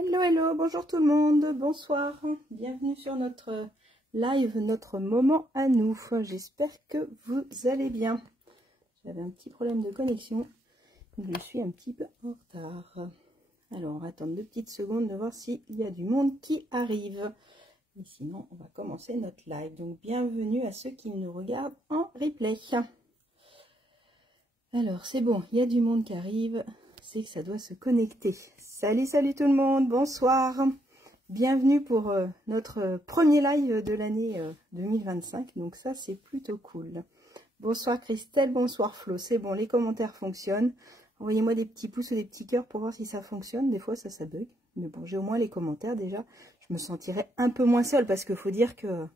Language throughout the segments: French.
Hello, hello, bonjour tout le monde, bonsoir, bienvenue sur notre live, notre moment à nous. J'espère que vous allez bien. J'avais un petit problème de connexion, donc je suis un petit peu en retard. Alors on va attendre 2 petites secondes de voir s'il y a du monde qui arrive. Et sinon on va commencer notre live. Donc bienvenue à ceux qui nous regardent en replay. Alors c'est bon, il y a du monde qui arrive. C'est que ça doit se connecter. Salut, salut tout le monde, bonsoir. Bienvenue pour notre premier live de l'année 2025. Donc ça, c'est plutôt cool. Bonsoir Christelle, bonsoir Flo. C'est bon, les commentaires fonctionnent. Envoyez-moi des petits pouces ou des petits cœurs pour voir si ça fonctionne. Des fois, ça bug. Mais bon, j'ai au moins les commentaires déjà. Je me sentirais un peu moins seule parce qu'il faut dire que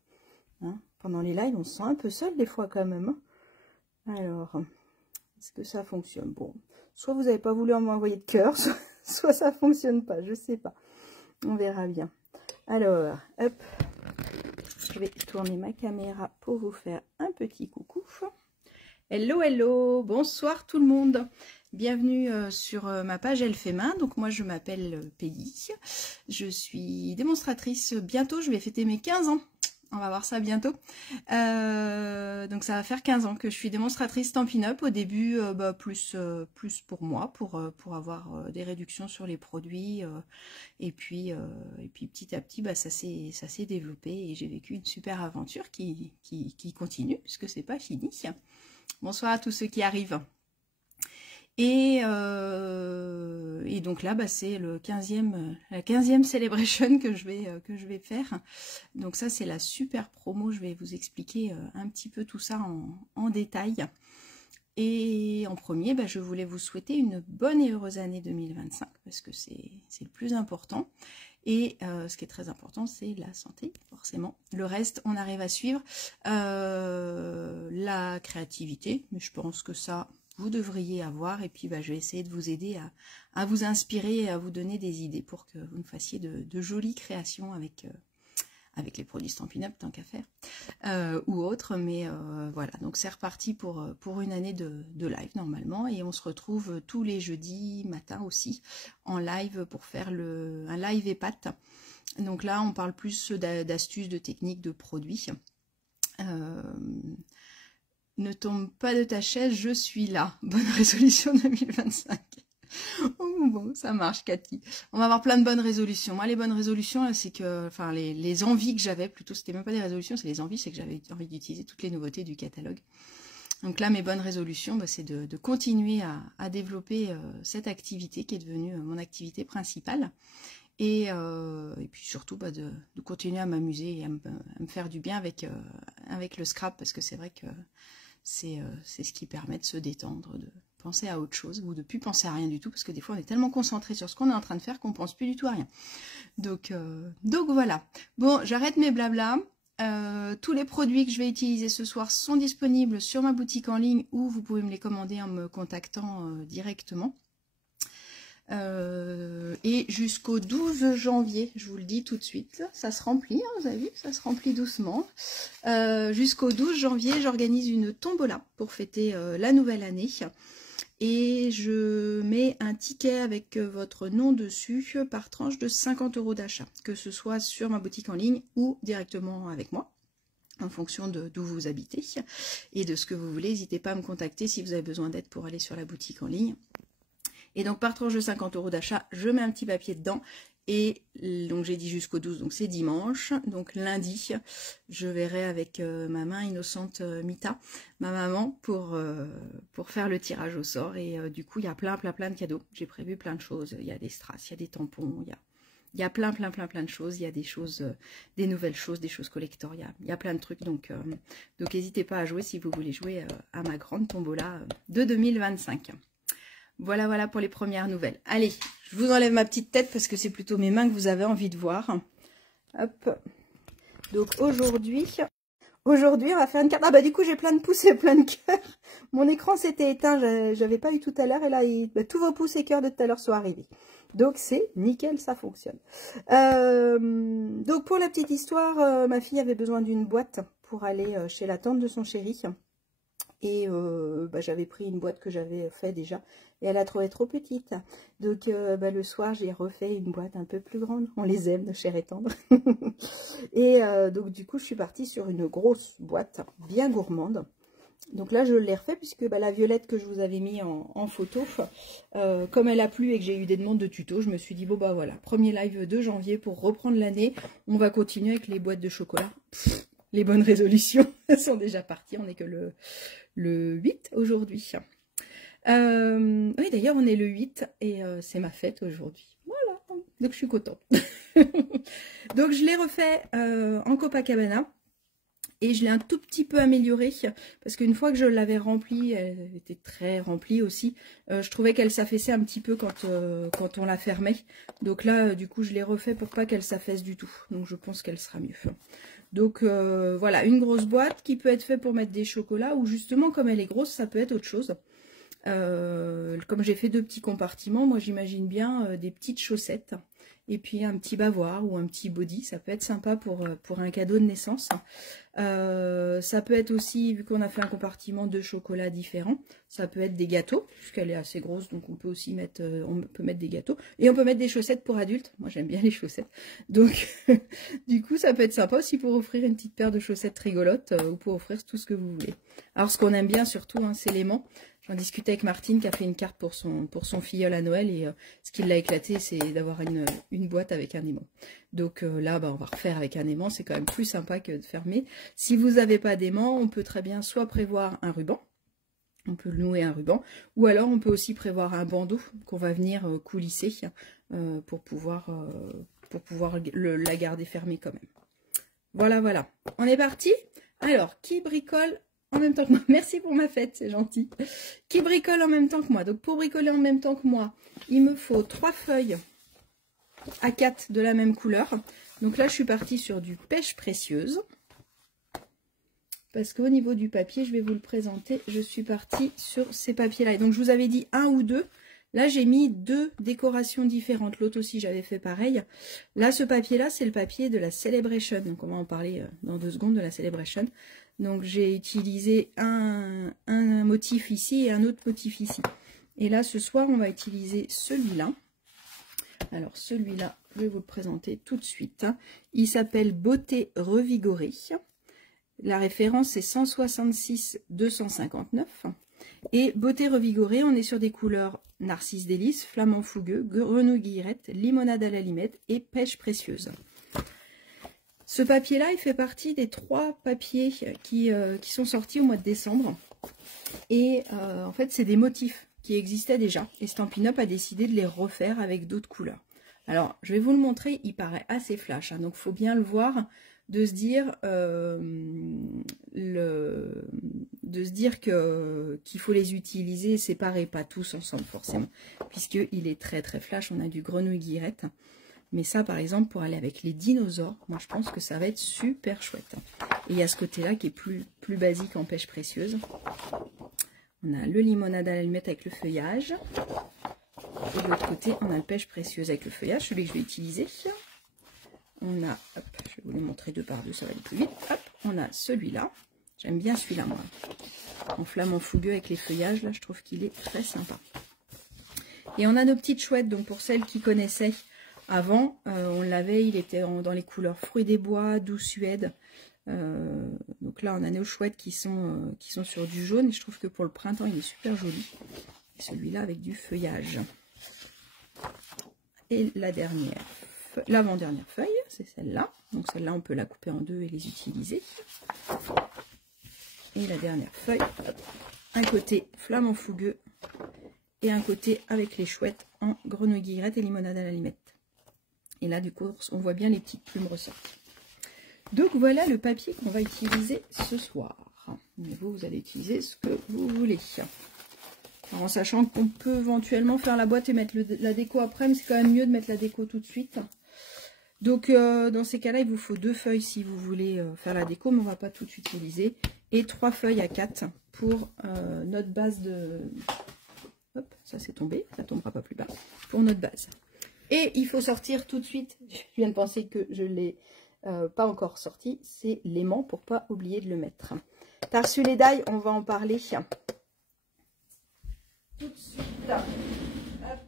pendant les lives, on se sent un peu seul des fois quand même. Alors, est-ce que ça fonctionne? Bon. Soit vous n'avez pas voulu m'envoyer de cœur, soit ça ne fonctionne pas, je sais pas. On verra bien. Alors, hop, je vais tourner ma caméra pour vous faire un petit coucou. Hello, hello, bonsoir tout le monde. Bienvenue sur ma page Elle fait main. Donc moi je m'appelle Peggy. Je suis démonstratrice. Bientôt je vais fêter mes 15 ans. On va voir ça bientôt. Donc ça va faire 15 ans que je suis démonstratrice Stampin' Up. Au début, plus pour moi, pour avoir des réductions sur les produits. Et puis petit à petit, ça s'est développé et j'ai vécu une super aventure qui continue, puisque c'est pas fini. Bonsoir à tous ceux qui arrivent. Et donc là, c'est la 15e celebration que je vais faire. Donc ça, c'est la super promo. Je vais vous expliquer un petit peu tout ça en détail. Et en premier, je voulais vous souhaiter une bonne et heureuse année 2025 parce que c'est le plus important. Et ce qui est très important, c'est la santé, forcément. Le reste, on arrive à suivre. La créativité, mais je pense que ça, vous devriez avoir. Et puis, je vais essayer de vous aider à vous inspirer et à vous donner des idées pour que vous me fassiez de jolies créations avec les produits Stampin' Up, tant qu'à faire, ou autre. Mais voilà, donc c'est reparti pour une année de live, normalement. Et on se retrouve tous les jeudis matin aussi, en live, pour faire un live EPAT. Donc là, on parle plus d'astuces, de techniques, de produits. Ne tombe pas de ta chaise, je suis là. Bonne résolution 2025. Oh, bon, ça marche, Cathy. On va avoir plein de bonnes résolutions. Moi, les bonnes résolutions, c'est que, les envies que j'avais, plutôt, c'était même pas des résolutions, c'est les envies, c'est que j'avais envie d'utiliser toutes les nouveautés du catalogue. Donc là, mes bonnes résolutions, c'est de continuer à développer cette activité qui est devenue mon activité principale. Et puis surtout, de continuer à m'amuser et à me faire du bien avec le scrap, parce que c'est vrai que c'est ce qui permet de se détendre, de penser à autre chose ou de plus penser à rien du tout, parce que des fois on est tellement concentré sur ce qu'on est en train de faire qu'on pense plus du tout à rien. Donc voilà. Bon, j'arrête mes blabla. Tous les produits que je vais utiliser ce soir sont disponibles sur ma boutique en ligne ou vous pouvez me les commander en me contactant directement. Et jusqu'au 12 janvier, je vous le dis tout de suite, ça se remplit, vous avez vu, ça se remplit doucement. Jusqu'au 12 janvier, j'organise une tombola pour fêter la nouvelle année. Et je mets un ticket avec votre nom dessus par tranche de 50 € d'achat, que ce soit sur ma boutique en ligne ou directement avec moi, en fonction d'où vous habitez et de ce que vous voulez. N'hésitez pas à me contacter si vous avez besoin d'aide pour aller sur la boutique en ligne. Et donc par tranche de 50 € d'achat, je mets un petit papier dedans. Et donc j'ai dit jusqu'au 12, donc c'est dimanche. Donc lundi, je verrai avec ma main innocente Mita, ma maman, pour faire le tirage au sort. Et du coup, il y a plein de cadeaux. J'ai prévu plein de choses. Il y a des strass, il y a des tampons, il y a plein de choses. Il y a des choses, des nouvelles choses, des choses collector. Il y a plein de trucs. Donc n'hésitez pas à jouer si vous voulez jouer à ma grande tombola de 2025. Voilà pour les premières nouvelles. Allez, je vous enlève ma petite tête parce que c'est plutôt mes mains que vous avez envie de voir. Hop. Donc aujourd'hui, on va faire une carte. Ah du coup, j'ai plein de pouces et plein de cœurs. Mon écran s'était éteint, j'avais pas eu tout à l'heure. Et là, tous vos pouces et cœurs de tout à l'heure sont arrivés. Donc c'est nickel, ça fonctionne. Donc pour la petite histoire, ma fille avait besoin d'une boîte pour aller chez la tante de son chéri. Et j'avais pris une boîte que j'avais fait déjà et elle a trouvé trop petite. Donc le soir, j'ai refait une boîte un peu plus grande. On les aime, nos chers et tendres. Et donc du coup, je suis partie sur une grosse boîte bien gourmande. Donc là, je l'ai refait puisque la violette que je vous avais mis en photo, comme elle a plu et que j'ai eu des demandes de tuto, je me suis dit, bon bah voilà, premier live de janvier pour reprendre l'année. On va continuer avec les boîtes de chocolat. Pff, les bonnes résolutions sont déjà parties, on n'est que le 8 aujourd'hui. Oui, d'ailleurs, on est le 8 et c'est ma fête aujourd'hui. Voilà, donc je suis contente. Donc, je l'ai refait en Copacabana et je l'ai un tout petit peu améliorée parce qu'une fois que je l'avais remplie, elle était très remplie aussi. Je trouvais qu'elle s'affaissait un petit peu quand on la fermait. Donc là, du coup, je l'ai refait pour pas qu'elle s'affaisse du tout. Donc, je pense qu'elle sera mieux. Donc voilà, une grosse boîte qui peut être faite pour mettre des chocolats ou justement comme elle est grosse, ça peut être autre chose. Comme j'ai fait 2 petits compartiments, moi j'imagine bien des petites chaussettes et puis un petit bavoir ou un petit body, ça peut être sympa pour un cadeau de naissance. Ça peut être aussi, vu qu'on a fait un compartiment de chocolat différent, ça peut être des gâteaux, puisqu'elle est assez grosse, donc on peut aussi mettre, mettre des gâteaux. Et on peut mettre des chaussettes pour adultes, moi j'aime bien les chaussettes. Donc du coup ça peut être sympa aussi pour offrir une petite paire de chaussettes rigolotes ou pour offrir tout ce que vous voulez. Alors ce qu'on aime bien surtout, hein, c'est l'aimant. J'en discutais avec Martine qui a fait une carte pour son filleul à Noël et ce qui l'a éclaté, c'est d'avoir une boîte avec un aimant. Donc là, on va refaire avec un aimant, c'est quand même plus sympa que de fermer. Si vous n'avez pas d'aimant, on peut très bien soit prévoir un ruban, on peut nouer un ruban, ou alors on peut aussi prévoir un bandeau qu'on va venir coulisser pour pouvoir la garder fermée quand même. Voilà, voilà. On est parti. Alors, qui bricole en même temps que moi? Merci pour ma fête, c'est gentil. Qui bricole en même temps que moi? Donc pour bricoler en même temps que moi, il me faut 3 feuilles A4 de la même couleur. Donc là, je suis partie sur du pêche précieuse. Parce qu'au niveau du papier, je vais vous le présenter, je suis partie sur ces papiers-là. Et donc je vous avais dit 1 ou 2. Là, j'ai mis 2 décorations différentes. L'autre aussi, j'avais fait pareil. Là, ce papier-là, c'est le papier de la Celebration. Donc on va en parler dans 2 secondes de la Celebration. Donc j'ai utilisé un motif ici et un autre motif ici. Et là, ce soir, on va utiliser celui-là. Alors celui-là, je vais vous le présenter tout de suite. Il s'appelle Beauté Revigorée. La référence est 166 259. Et Beauté Revigorée, on est sur des couleurs Narcisse Délice, Flamant Fougueux, Grenouille Guillerette, Limonade à la limette et Pêche Précieuse. Ce papier-là, il fait partie des 3 papiers qui sont sortis au mois de décembre. Et en fait, c'est des motifs qui existaient déjà. Et Stampin' Up a décidé de les refaire avec d'autres couleurs. Alors, je vais vous le montrer, il paraît assez flash. Hein, donc, il faut bien le voir, de se dire qu'il faut les utiliser séparés, pas tous ensemble forcément. Puisqu'il est très très flash, on a du Grenouille Guillerette. Mais ça, par exemple, pour aller avec les dinosaures, moi, je pense que ça va être super chouette. Et il y a ce côté-là qui est plus basique en pêche précieuse. On a le limonade à l'allumette avec le feuillage. Et de l'autre côté, on a le pêche précieuse avec le feuillage, celui que je vais utiliser. On a, hop, je vais vous les montrer 2 par 2, ça va aller plus vite. Hop, on a celui-là. J'aime bien celui-là, moi. En Flamant Fougueux avec les feuillages, là, je trouve qu'il est très sympa. Et on a nos petites chouettes, donc pour celles qui connaissaient, avant, on l'avait, il était dans les couleurs fruits des bois, doux suède. Donc là, on a nos chouettes qui sont sur du jaune. Et je trouve que pour le printemps, il est super joli. Et celui-là avec du feuillage. Et l'avant-dernière feuille, c'est celle-là. Donc celle-là, on peut la couper en 2 et les utiliser. Et la dernière feuille, hop, un côté Flamant Fougueux et un côté avec les chouettes en Grenouille Guillerette et Limonade à la limette. Et là, du coup, on voit bien les petites plumes ressortir. Donc, voilà le papier qu'on va utiliser ce soir. Mais vous allez utiliser ce que vous voulez. Alors, en sachant qu'on peut éventuellement faire la boîte et mettre la déco après, mais c'est quand même mieux de mettre la déco tout de suite. Donc, dans ces cas-là, il vous faut 2 feuilles si vous voulez faire la déco, mais on ne va pas tout utiliser. Et 3 feuilles A4 pour notre base de... Hop, ça c'est tombé, ça ne tombera pas plus bas. Pour notre base. Et il faut sortir tout de suite, je viens de penser que je ne l'ai pas encore sorti, c'est l'aimant pour ne pas oublier de le mettre. T'as reçu les die, on va en parler tout de suite. Hop.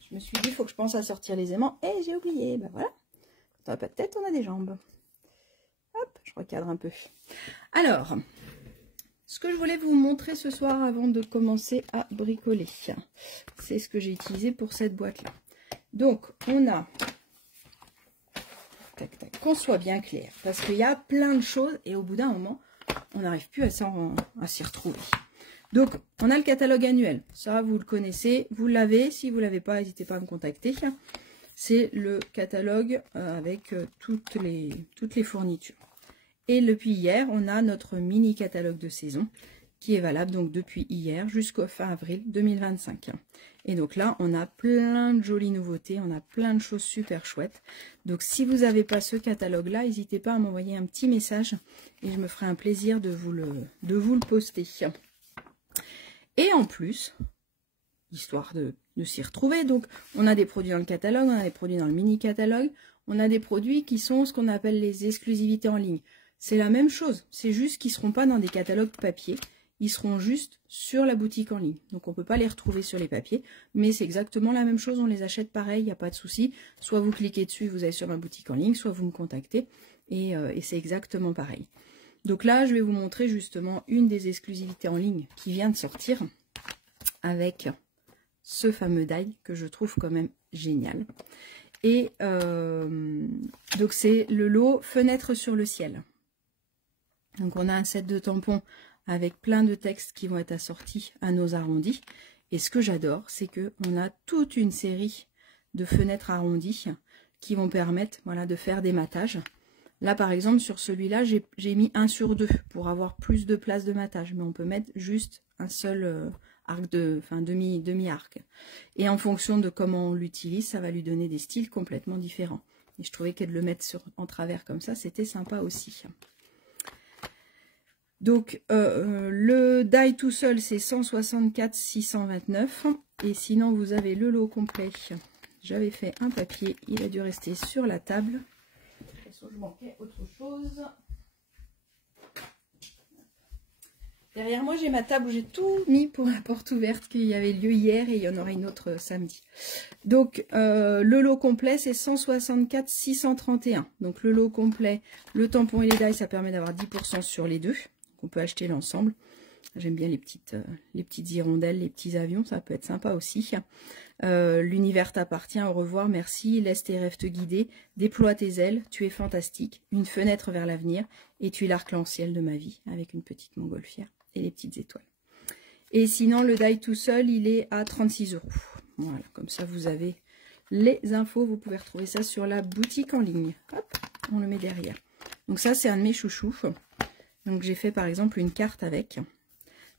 Je me suis dit, il faut que je pense à sortir les aimants. Et j'ai oublié. Ben voilà. Quand on n'a pas de tête, on a des jambes. Hop, je recadre un peu. Alors, ce que je voulais vous montrer ce soir avant de commencer à bricoler, c'est ce que j'ai utilisé pour cette boîte-là. Donc, on a... Tac, tac, qu'on soit bien clair. Parce qu'il y a plein de choses et au bout d'un moment, on n'arrive plus à s'y retrouver. Donc, on a le catalogue annuel. Ça, vous le connaissez, vous l'avez. Si vous ne l'avez pas, n'hésitez pas à me contacter. C'est le catalogue avec toutes les fournitures. Et depuis hier, on a notre mini catalogue de saison qui est valable donc depuis hier jusqu'au fin avril 2025. Et donc là, on a plein de jolies nouveautés, on a plein de choses super chouettes. Donc si vous n'avez pas ce catalogue-là, n'hésitez pas à m'envoyer un petit message et je me ferai un plaisir de vous le poster. Et en plus, histoire de s'y retrouver, donc on a des produits dans le catalogue, on a des produits dans le mini catalogue, on a des produits qui sont ce qu'on appelle les exclusivités en ligne. C'est la même chose, c'est juste qu'ils ne seront pas dans des catalogues papier, ils seront juste sur la boutique en ligne. Donc on ne peut pas les retrouver sur les papiers, mais c'est exactement la même chose, on les achète pareil, il n'y a pas de souci. Soit vous cliquez dessus, vous allez sur ma boutique en ligne, soit vous me contactez, et c'est exactement pareil. Donc là, je vais vous montrer justement une des exclusivités en ligne qui vient de sortir, avec ce fameux die que je trouve quand même génial. Et donc c'est le lot Fenêtre sur le ciel. Donc on a un set de tampons avec plein de textes qui vont être assortis à nos arrondis. Et ce que j'adore, c'est qu'on a toute une série de fenêtres arrondies qui vont permettre, voilà, de faire des matages. Là, par exemple, sur celui-là, j'ai mis 1 sur 2 pour avoir plus de place de matage. Mais on peut mettre juste un seul arc demi-arc. Et en fonction de comment on l'utilise, ça va lui donner des styles complètement différents. Et je trouvais que de le mettre en travers comme ça, c'était sympa aussi. Donc, le die tout seul, c'est 164,629. Et sinon, vous avez le lot complet. J'avais fait un papier, il a dû rester sur la table. De toute façon, je manquais autre chose. Derrière moi, j'ai ma table où j'ai tout mis pour la porte ouverte qu'il y avait lieu hier et il y en aura une autre samedi. Donc, le lot complet, c'est 164,631. Donc, le lot complet, le tampon et les die, ça permet d'avoir 10% sur les deux. On peut acheter l'ensemble. J'aime bien les petites hirondelles, les petits avions, ça peut être sympa aussi. L'univers t'appartient, au revoir, merci, laisse tes rêves te guider, déploie tes ailes, tu es fantastique, une fenêtre vers l'avenir, et tu es l'arc-en-ciel de ma vie, avec une petite montgolfière et les petites étoiles. Et sinon, le die tout seul, il est à 36 €. Voilà, comme ça vous avez les infos, vous pouvez retrouver ça sur la boutique en ligne. Hop, on le met derrière. Donc ça, c'est un de mes chouchous. Donc j'ai fait par exemple une carte avec.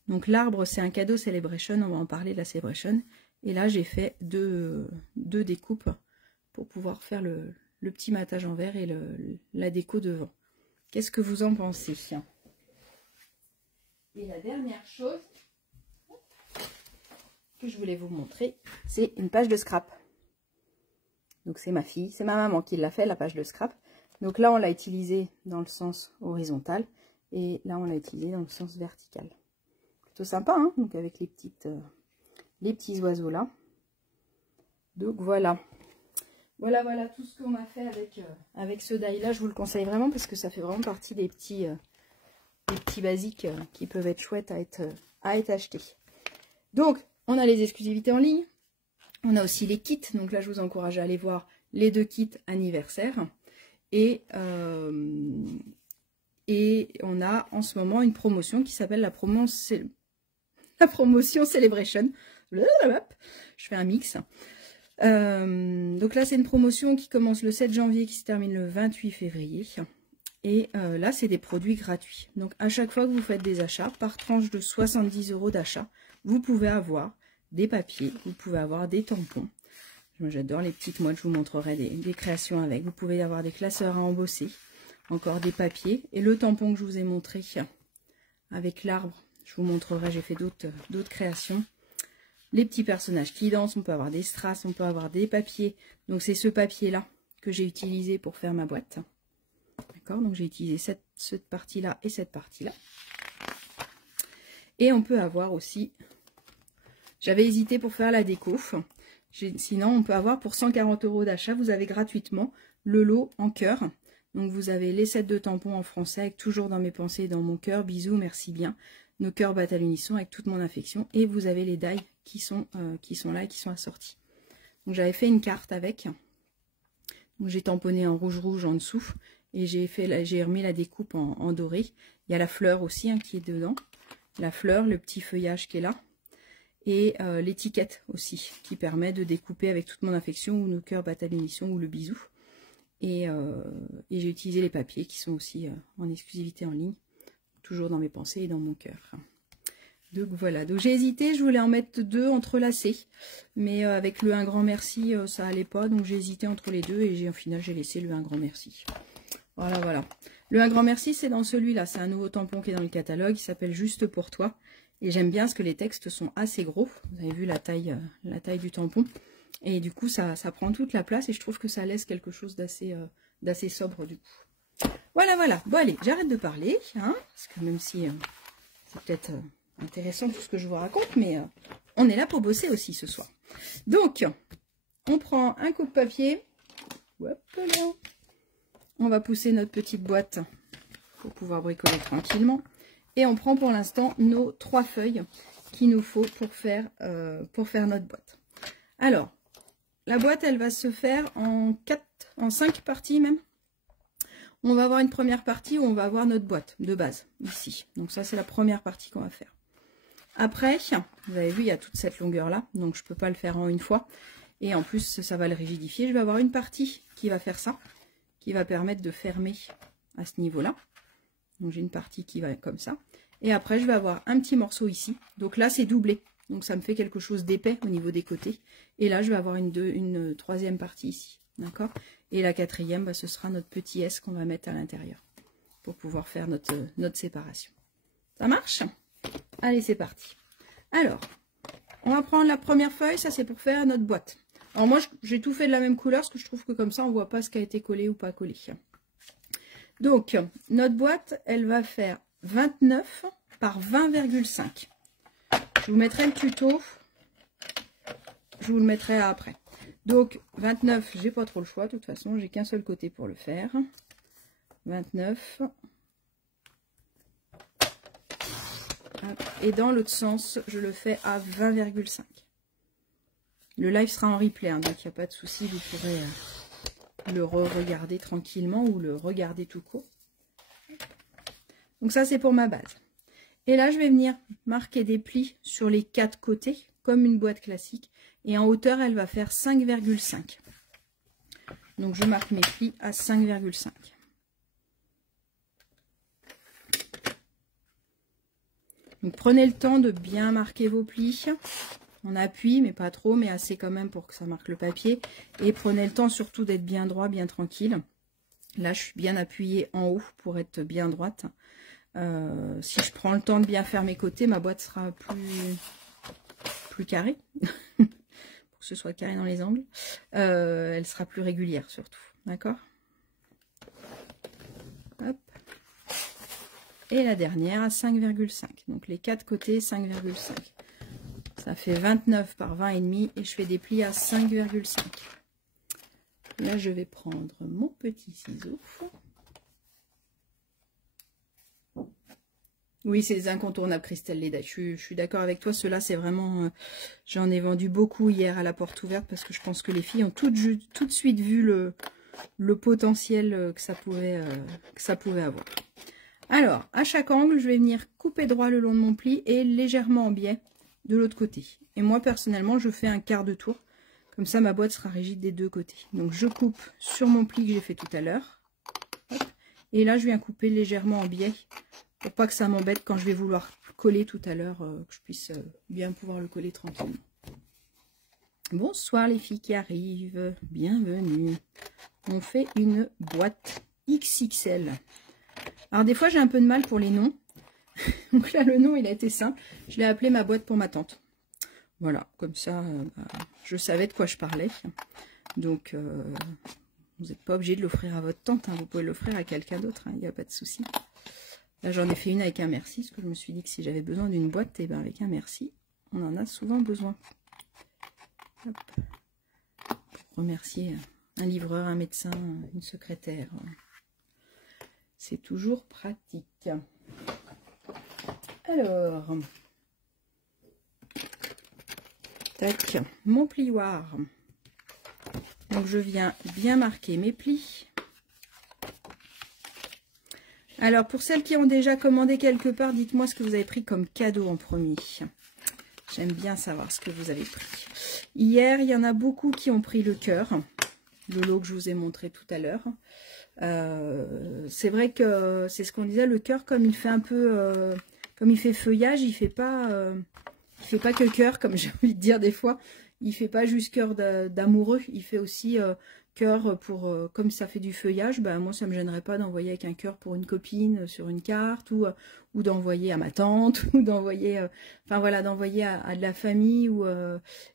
Donc l'arbre, c'est un cadeau Celebration, on va en parler de la Celebration. Et là, j'ai fait deux découpes pour pouvoir faire le petit matage en verre et la déco devant. Qu'est-ce que vous en pensez? Et la dernière chose que je voulais vous montrer, c'est une page de scrap. Donc c'est ma fille, c'est ma maman qui l'a fait, la page de scrap. Donc là, on l'a utilisée dans le sens horizontal. Et là, on l'a utilisé dans le sens vertical. Plutôt sympa, hein, donc avec les petits oiseaux là. Donc voilà. Voilà tout ce qu'on a fait avec ce die là. Je vous le conseille vraiment parce que ça fait vraiment partie des petits basiques qui peuvent être chouettes à être achetés. Donc, on a les exclusivités en ligne. On a aussi les kits. Donc là, je vous encourage à aller voir les 2 kits anniversaires. Et on a en ce moment une promotion qui s'appelle la promotion Celebration. Je fais un mix. Donc là, c'est une promotion qui commence le 7 janvier, qui se termine le 28 février. Et là, c'est des produits gratuits. Donc, à chaque fois que vous faites des achats, par tranche de 70 € d'achat, vous pouvez avoir des papiers, vous pouvez avoir des tampons. Moi, j'adore les petites moines, je vous montrerai des créations avec. Vous pouvez avoir des classeurs à embosser. Encore des papiers et le tampon que je vous ai montré avec l'arbre, je vous montrerai, j'ai fait d'autres créations. Les petits personnages qui dansent, on peut avoir des strass, on peut avoir des papiers. Donc c'est ce papier là que j'ai utilisé pour faire ma boîte. D'accord, donc j'ai utilisé cette partie-là et cette partie-là. Et on peut avoir aussi, j'avais hésité pour faire la déco, sinon on peut avoir pour 140 € d'achat, vous avez gratuitement le lot en cœur. Donc vous avez les sets de tampons en français avec toujours dans mes pensées et dans mon cœur, bisous, merci bien, nos cœurs battent à l'unisson avec toute mon affection, et vous avez les die qui sont là et qui sont assortis. Donc j'avais fait une carte avec, j'ai tamponné en rouge en dessous, et j'ai remis la découpe en doré. Il y a la fleur aussi hein, qui est dedans, la fleur, le petit feuillage qui est là, et l'étiquette aussi, qui permet de découper avec toute mon affection, ou nos cœurs battent à l'unisson, ou le bisou. Et j'ai utilisé les papiers qui sont aussi en exclusivité en ligne, toujours dans mes pensées et dans mon cœur. Donc voilà, donc j'ai hésité, je voulais en mettre 2 entrelacés, mais avec le un grand merci, ça allait pas, donc j'ai hésité entre les deux, et au final j'ai laissé le un grand merci. Voilà, voilà. Le un grand merci, c'est dans celui-là, c'est un nouveau tampon qui est dans le catalogue, il s'appelle Juste pour toi, et j'aime bien parce que les textes sont assez gros, vous avez vu la taille du tampon. Et du coup, ça prend toute la place et je trouve que ça laisse quelque chose d'assez sobre du coup. Voilà, voilà. Bon, allez, j'arrête de parler, hein, parce que même si c'est peut-être intéressant tout ce que je vous raconte, mais on est là pour bosser aussi ce soir. Donc, on prend un coup de papier. Hop là. On va pousser notre petite boîte pour pouvoir bricoler tranquillement. Et on prend pour l'instant nos 3 feuilles qu'il nous faut pour faire notre boîte. Alors, la boîte, elle va se faire en 5 parties même. On va avoir une première partie où on va avoir notre boîte de base, ici. Donc ça, c'est la première partie qu'on va faire. Après, vous avez vu, il y a toute cette longueur-là, donc je ne peux pas le faire en une fois. Et en plus, ça va le rigidifier. Je vais avoir une partie qui va faire ça, qui va permettre de fermer à ce niveau-là. Donc j'ai une partie qui va comme ça. Et après, je vais avoir un petit morceau ici. Donc là, c'est doublé. Donc ça me fait quelque chose d'épais au niveau des côtés. Et là, je vais avoir une troisième partie ici. D'accord? Et la quatrième, bah, ce sera notre petit S qu'on va mettre à l'intérieur pour pouvoir faire notre séparation. Ça marche? Allez, c'est parti. Alors, on va prendre la première feuille. Ça, c'est pour faire notre boîte. Alors moi, j'ai tout fait de la même couleur parce que je trouve que comme ça, on ne voit pas ce qui a été collé ou pas collé. Donc, notre boîte, elle va faire 29 par 20,5. Je vous mettrai le tuto, je vous le mettrai après. Donc 29, j'ai pas trop le choix, de toute façon, j'ai qu'un seul côté pour le faire. 29. Et dans l'autre sens, je le fais à 20,5. Le live sera en replay, hein, donc il n'y a pas de souci, vous pourrez le re-regarder tranquillement ou le regarder tout court. Donc ça, c'est pour ma base. Et là, je vais venir marquer des plis sur les 4 côtés, comme une boîte classique. Et en hauteur, elle va faire 5,5. Donc, je marque mes plis à 5,5. Donc, prenez le temps de bien marquer vos plis. On appuie, mais pas trop, mais assez quand même pour que ça marque le papier. Et prenez le temps surtout d'être bien droit, bien tranquille. Là, je suis bien appuyée en haut pour être bien droite. Si je prends le temps de bien faire mes côtés, ma boîte sera plus carrée. Pour que ce soit carré dans les angles. Elle sera plus régulière surtout. D'accord? Hop. Et la dernière à 5,5. Donc les 4 côtés, 5,5. Ça fait 29 par 20,5 et je fais des plis à 5,5. Là, je vais prendre mon petit ciseau. Oui, c'est les incontournables, Christelle Leda. Je suis d'accord avec toi. Ceux-là, c'est vraiment... J'en ai vendu beaucoup hier à la porte ouverte parce que je pense que les filles ont tout de suite vu le potentiel que ça pouvait avoir. Alors, à chaque angle, je vais venir couper droit le long de mon pli et légèrement en biais de l'autre côté. Et moi, personnellement, je fais un quart de tour. Comme ça, ma boîte sera rigide des deux côtés. Donc, je coupe sur mon pli que j'ai fait tout à l'heure. Et là, je viens couper légèrement en biais pour pas que ça m'embête quand je vais vouloir coller tout à l'heure, que je puisse bien pouvoir le coller tranquillement. Bonsoir les filles qui arrivent, bienvenue. On fait une boîte XXL. Alors des fois j'ai un peu de mal pour les noms. Donc là le nom il a été simple, je l'ai appelé ma boîte pour ma tante. Voilà, comme ça je savais de quoi je parlais. Donc Vous n'êtes pas obligé de l'offrir à votre tante, hein. Vous pouvez l'offrir à quelqu'un d'autre, il n'y a pas de souci. Là, j'en ai fait une avec un merci, parce que je me suis dit que si j'avais besoin d'une boîte, et ben avec un merci, on en a souvent besoin. Hop. Pour remercier un livreur, un médecin, une secrétaire. C'est toujours pratique. Alors, tac, mon plioir. Donc, je viens bien marquer mes plis. Alors, pour celles qui ont déjà commandé quelque part, dites-moi ce que vous avez pris comme cadeau en premier. J'aime bien savoir ce que vous avez pris. Hier, il y en a beaucoup qui ont pris le cœur, le lot que je vous ai montré tout à l'heure. C'est vrai que c'est ce qu'on disait, le cœur, comme il fait un peu, comme il fait feuillage, il fait pas que cœur, comme j'ai envie de dire des fois. Il fait pas juste cœur d'amoureux, il fait aussi cœur pour, comme ça fait du feuillage, bah moi ça me gênerait pas d'envoyer avec un cœur pour une copine sur une carte, ou d'envoyer à ma tante, ou d'envoyer, enfin voilà, d'envoyer à de la famille, ou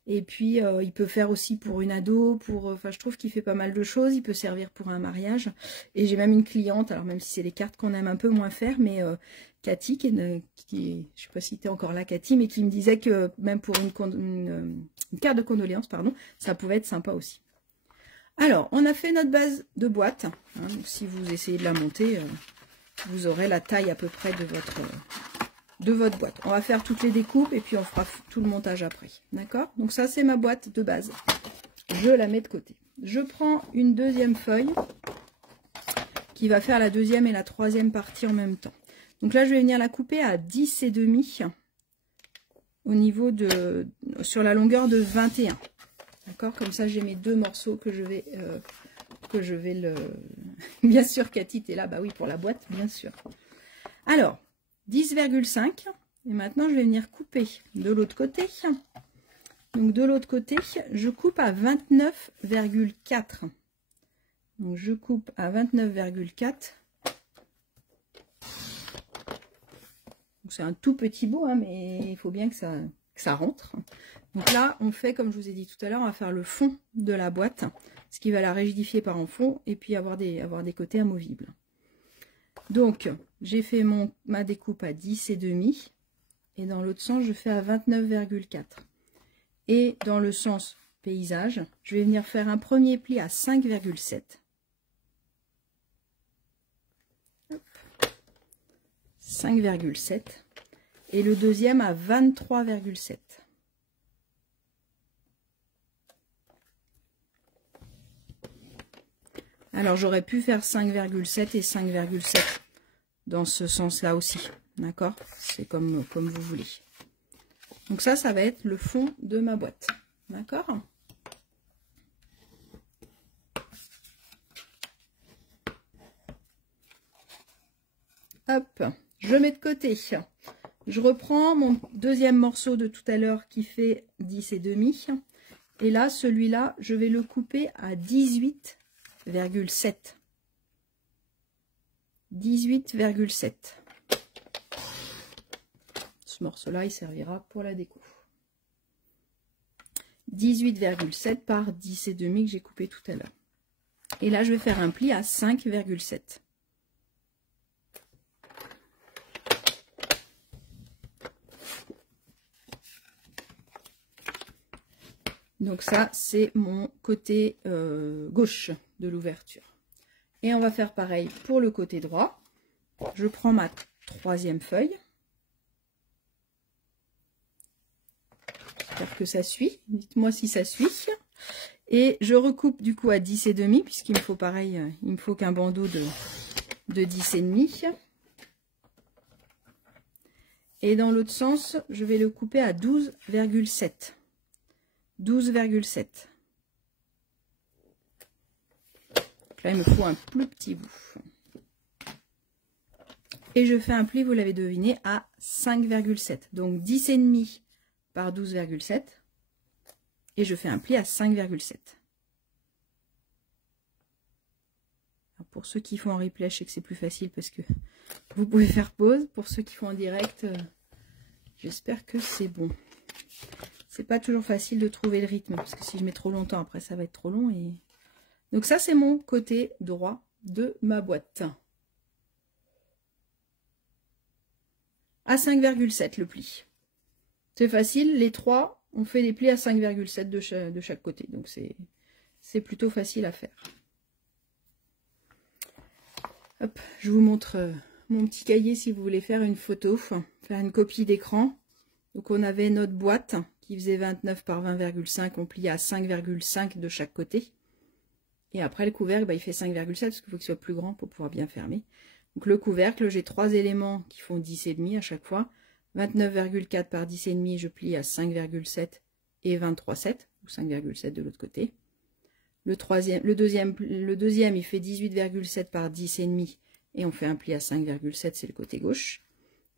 et puis il peut faire aussi pour une ado, pour, enfin je trouve qu'il fait pas mal de choses, il peut servir pour un mariage, et j'ai même une cliente, alors même si c'est les cartes qu'on aime un peu moins faire, mais Cathy, qui je sais pas si tu es encore là Cathy, mais qui me disait que même pour une carte de condoléances, pardon, ça pouvait être sympa aussi. Alors, on a fait notre base de boîte. Hein, donc si vous essayez de la monter, vous aurez la taille à peu près de votre boîte. On va faire toutes les découpes et puis on fera tout le montage après. D'accord? Donc ça, c'est ma boîte de base. Je la mets de côté. Je prends une deuxième feuille qui va faire la deuxième et la troisième partie en même temps. Donc là, je vais venir la couper à 10,5 au niveau de, sur la longueur de 21. D'accord, comme ça j'ai mes deux morceaux que je vais le... Bien sûr, Cathy, t'es là, bah oui, pour la boîte, bien sûr. Alors, 10,5. Et maintenant, je vais venir couper de l'autre côté. Donc, de l'autre côté, je coupe à 29,4. Donc, je coupe à 29,4. C'est un tout petit bout, hein, mais il faut bien que ça rentre. Donc là, on fait, comme je vous ai dit tout à l'heure, on va faire le fond de la boîte, ce qui va la rigidifier par en fond, et puis avoir des côtés amovibles. Donc, j'ai fait ma découpe à 10,5, et dans l'autre sens, je fais à 29,4. Et dans le sens paysage, je vais venir faire un premier pli à 5,7. 5,7. Et le deuxième à 23,7. Alors, j'aurais pu faire 5,7 et 5,7 dans ce sens-là aussi. D'accord? C'est comme vous voulez. Donc ça va être le fond de ma boîte. D'accord? Hop, je mets de côté. Je reprends mon deuxième morceau de tout à l'heure qui fait 10,5. Et là, celui-là, je vais le couper à 18,7. 18,7. Ce morceau-là, il servira pour la déco. 18,7 par 10,5 que j'ai coupé tout à l'heure. Et là, je vais faire un pli à 5,7. Donc ça, c'est mon côté gauche de l'ouverture. Et on va faire pareil pour le côté droit. Je prends ma troisième feuille. J'espère que ça suit. Dites-moi si ça suit. Et je recoupe du coup à 10,5 puisqu'il me faut pareil, il me faut qu'un bandeau de 10,5. Et dans l'autre sens, je vais le couper à 12,7. 12,7. Là, il me faut un plus petit bout. Et je fais un pli, vous l'avez deviné, à 5,7. Donc 10,5 par 12,7. Et je fais un pli à 5,7. Pour ceux qui font en replay, je sais que c'est plus facile parce que vous pouvez faire pause. Pour ceux qui font en direct, j'espère que c'est bon. C'est pas toujours facile de trouver le rythme parce que si je mets trop longtemps, après ça va être trop long et Donc ça, c'est mon côté droit de ma boîte. À 5,7 le pli. C'est facile, les trois, on fait des plis à 5,7 de chaque côté. Donc c'est plutôt facile à faire. Hop, je vous montre mon petit cahier si vous voulez faire une photo, faire une copie d'écran. Donc on avait notre boîte qui faisait 29 par 20,5, on plie à 5,5 de chaque côté. Et après le couvercle, bah, il fait 5,7 parce qu'il faut qu'il soit plus grand pour pouvoir bien fermer. Donc le couvercle, j'ai 3 éléments qui font 10,5 à chaque fois. 29,4 par 10,5, je plie à 5,7 et 23,7, ou 5,7 de l'autre côté. Le deuxième, il fait 18,7 par 10,5 et on fait un pli à 5,7, c'est le côté gauche.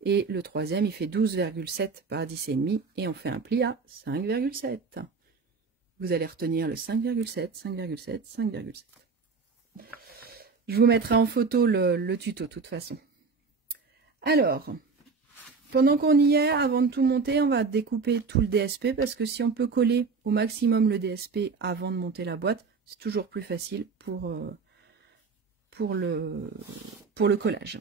Et le troisième, il fait 12,7 par 10,5 et on fait un pli à 5,7. Vous allez retenir le 5,7, 5,7, 5,7. Je vous mettrai en photo le tuto de toute façon. Alors, pendant qu'on y est, avant de tout monter, on va découper tout le DSP parce que si on peut coller au maximum le DSP avant de monter la boîte, c'est toujours plus facile pour le collage.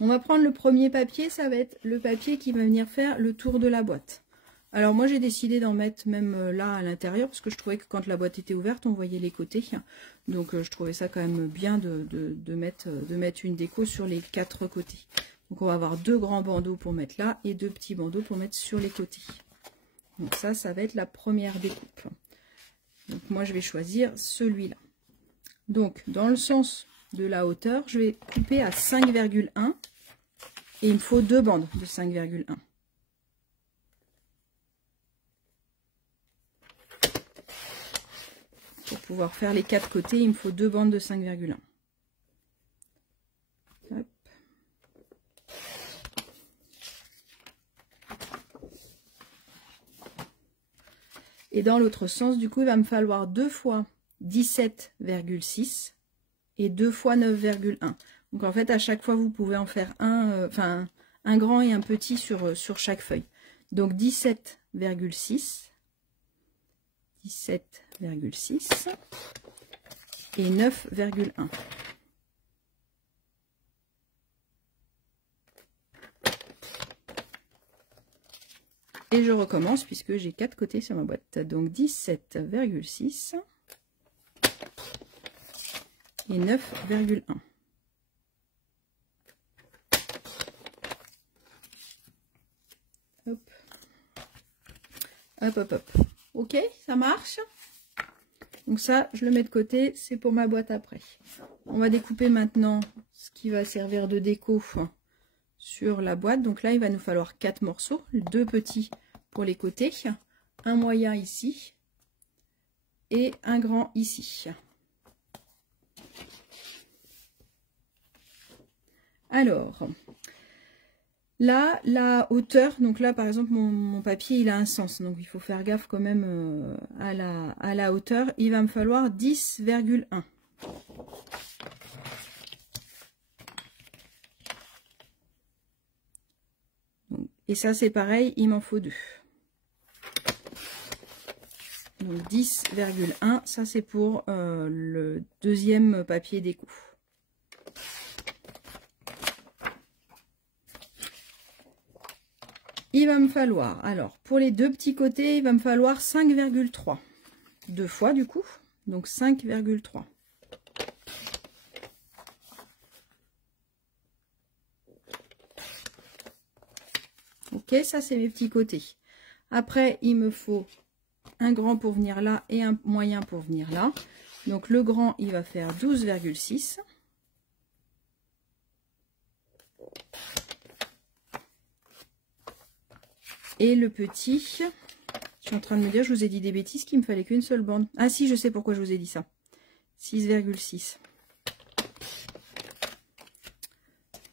On va prendre le premier papier, ça va être le papier qui va venir faire le tour de la boîte. Alors moi j'ai décidé d'en mettre même là à l'intérieur parce que je trouvais que quand la boîte était ouverte on voyait les côtés. Donc je trouvais ça quand même bien de mettre une déco sur les 4 côtés. Donc on va avoir 2 grands bandeaux pour mettre là et 2 petits bandeaux pour mettre sur les côtés. Donc ça va être la première découpe. Donc moi je vais choisir celui-là. Donc dans le sens de la hauteur, je vais couper à 5,1 et il me faut 2 bandes de 5,1. Pour pouvoir faire les 4 côtés, il me faut 2 bandes de 5,1. Et dans l'autre sens, du coup, il va me falloir 2 fois 17,6 et 2 fois 9,1. Donc en fait, à chaque fois, vous pouvez en faire un grand et un petit sur chaque feuille. Donc 17,6, 17,6 et 9,1. Et je recommence puisque j'ai 4 côtés sur ma boîte. Donc 17,6 et 9,1. Hop. Hop, hop, hop. Ok, ça marche. Donc ça, je le mets de côté, c'est pour ma boîte après. On va découper maintenant ce qui va servir de déco sur la boîte. Donc là, il va nous falloir 4 morceaux, 2 petits pour les côtés, un moyen ici et un grand ici. Alors, là, la hauteur, donc là par exemple mon papier il a un sens, donc il faut faire gaffe quand même à la hauteur. Il va me falloir 10,1. Et ça c'est pareil, il m'en faut 2. Donc 10,1, ça c'est pour le deuxième papier déco. Il va me falloir, alors pour les 2 petits côtés, il va me falloir 5,3. 2 fois du coup, donc 5,3. Ok, ça c'est mes petits côtés. Après, il me faut un grand pour venir là et un moyen pour venir là. Donc le grand, il va faire 12,6. Et le petit, je suis en train de me dire, je vous ai dit des bêtises, qu'il me fallait qu'une seule bande. Ah si, je sais pourquoi je vous ai dit ça. 6,6.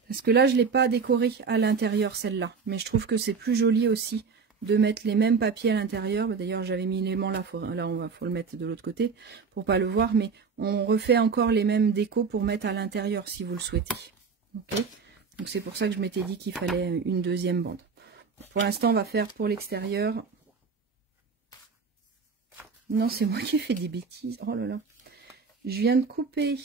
Parce que là, je ne l'ai pas décorée à l'intérieur, celle-là. Mais je trouve que c'est plus joli aussi de mettre les mêmes papiers à l'intérieur. D'ailleurs, j'avais mis l'élément là, là, faut le mettre de l'autre côté pour pas le voir. Mais on refait encore les mêmes décos pour mettre à l'intérieur si vous le souhaitez. Okay, donc c'est pour ça que je m'étais dit qu'il fallait une deuxième bande. Pour l'instant, on va faire pour l'extérieur. Non, c'est moi qui ai fait des bêtises. Oh là là. Je viens de couper,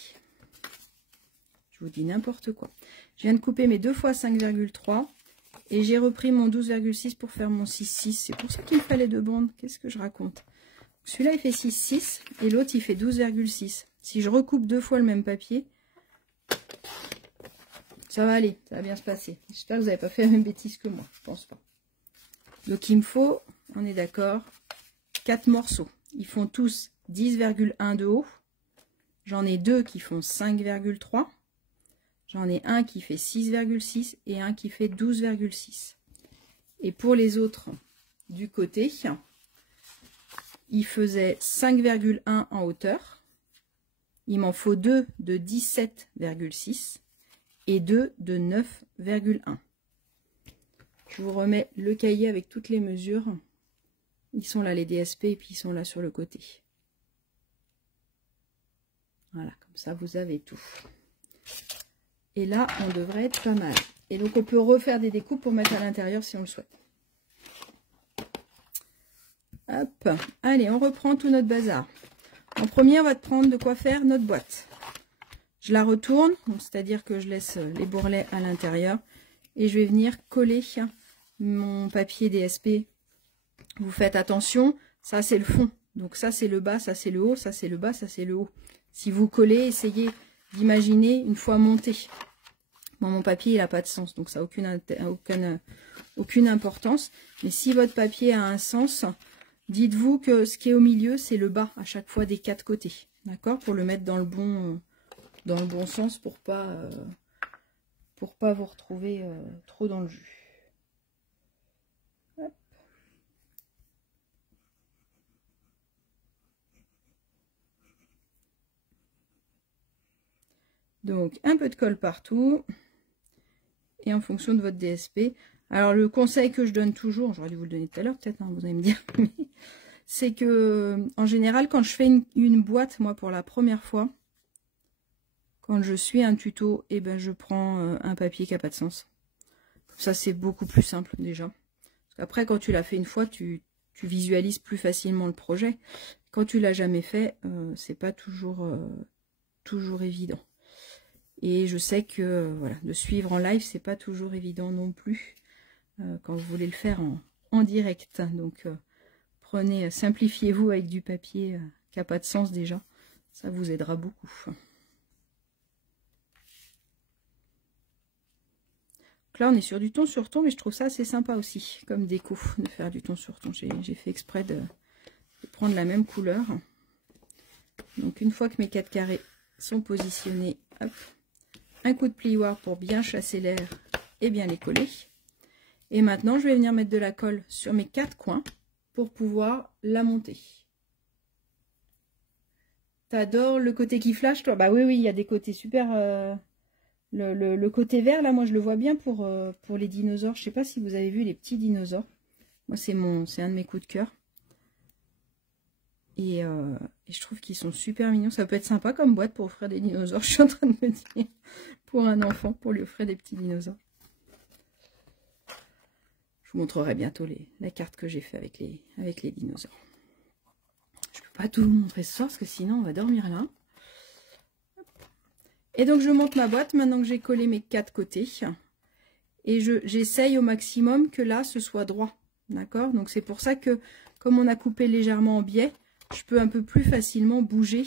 je vous dis n'importe quoi, je viens de couper mes 2 fois 5,3 et j'ai repris mon 12,6 pour faire mon 6,6. C'est pour ça qu'il me fallait 2 bandes. Qu'est-ce que je raconte? Celui-là, il fait 6,6 et l'autre, il fait 12,6. Si je recoupe 2 fois le même papier, ça va aller, ça va bien se passer. J'espère que vous n'avez pas fait la même bêtise que moi, je pense pas. Donc, il me faut, on est d'accord, 4 morceaux. Ils font tous 10,1 de haut. J'en ai 2 qui font 5,3. J'en ai un qui fait 6,6 et un qui fait 12,6. Et pour les autres, du côté, il faisait 5,1 en hauteur. Il m'en faut 2 de 17,6 et 2 de 9,1. Je vous remets le cahier avec toutes les mesures. Ils sont là les DSP et puis ils sont là sur le côté. Voilà, comme ça vous avez tout. Et là, on devrait être pas mal. Et donc, on peut refaire des découpes pour mettre à l'intérieur si on le souhaite. Hop. Allez, on reprend tout notre bazar. En premier, on va prendre de quoi faire notre boîte. Je la retourne, c'est-à-dire que je laisse les bourrelets à l'intérieur. Et je vais venir coller mon papier DSP. Vous faites attention, ça c'est le fond. Donc ça c'est le bas, ça c'est le haut, ça c'est le bas, ça c'est le haut. Si vous collez, essayez d'imaginer une fois monté. Bon, mon papier il n'a pas de sens, donc ça n'a aucune importance. Mais si votre papier a un sens, dites-vous que ce qui est au milieu, c'est le bas à chaque fois des 4 côtés. D'accord? Pour le mettre dans le bon sens, pour pas vous retrouver trop dans le jus. Hop. Donc, un peu de colle partout. Et en fonction de votre DSP. Alors, le conseil que je donne toujours, j'aurais dû vous le donner tout à l'heure, peut-être, hein, vous allez me dire, c'est que, en général, quand je fais une boîte, moi, pour la première fois, quand je suis un tuto, eh ben, je prends un papier qui n'a pas de sens. Comme ça, c'est beaucoup plus simple, déjà. Parce qu'après, quand tu l'as fait une fois, tu visualises plus facilement le projet. Quand tu l'as jamais fait, c'est pas toujours évident. Et je sais que voilà, de suivre en live, c'est pas toujours évident non plus quand vous voulez le faire en direct. Donc simplifiez-vous avec du papier qui n'a pas de sens déjà. Ça vous aidera beaucoup. Donc là, on est sur du ton sur ton, mais je trouve ça assez sympa aussi, comme déco, de faire du ton sur ton. J'ai fait exprès de prendre la même couleur. Donc une fois que mes 4 carrés sont positionnés, hop, un coup de plioir pour bien chasser l'air et bien les coller. Et maintenant, je vais venir mettre de la colle sur mes 4 coins pour pouvoir la monter. T'adores le côté qui flash, toi? Bah oui, il y a des côtés super... Le côté vert, là, moi, je le vois bien pour les dinosaures. Je sais pas si vous avez vu les petits dinosaures. Moi, c'est un de mes coups de cœur. Et je trouve qu'ils sont super mignons. Ça peut être sympa comme boîte pour offrir des dinosaures. Je suis en train de me dire, pour un enfant, pour lui offrir des petits dinosaures. Je vous montrerai bientôt la carte que j'ai fait avec les dinosaures. Je peux pas tout vous montrer ce soir parce que sinon on va dormir là. Et donc je monte ma boîte maintenant que j'ai collé mes 4 côtés. Et j'essaye au maximum que là ce soit droit. D'accord? Donc c'est pour ça que comme on a coupé légèrement en biais, je peux un peu plus facilement bouger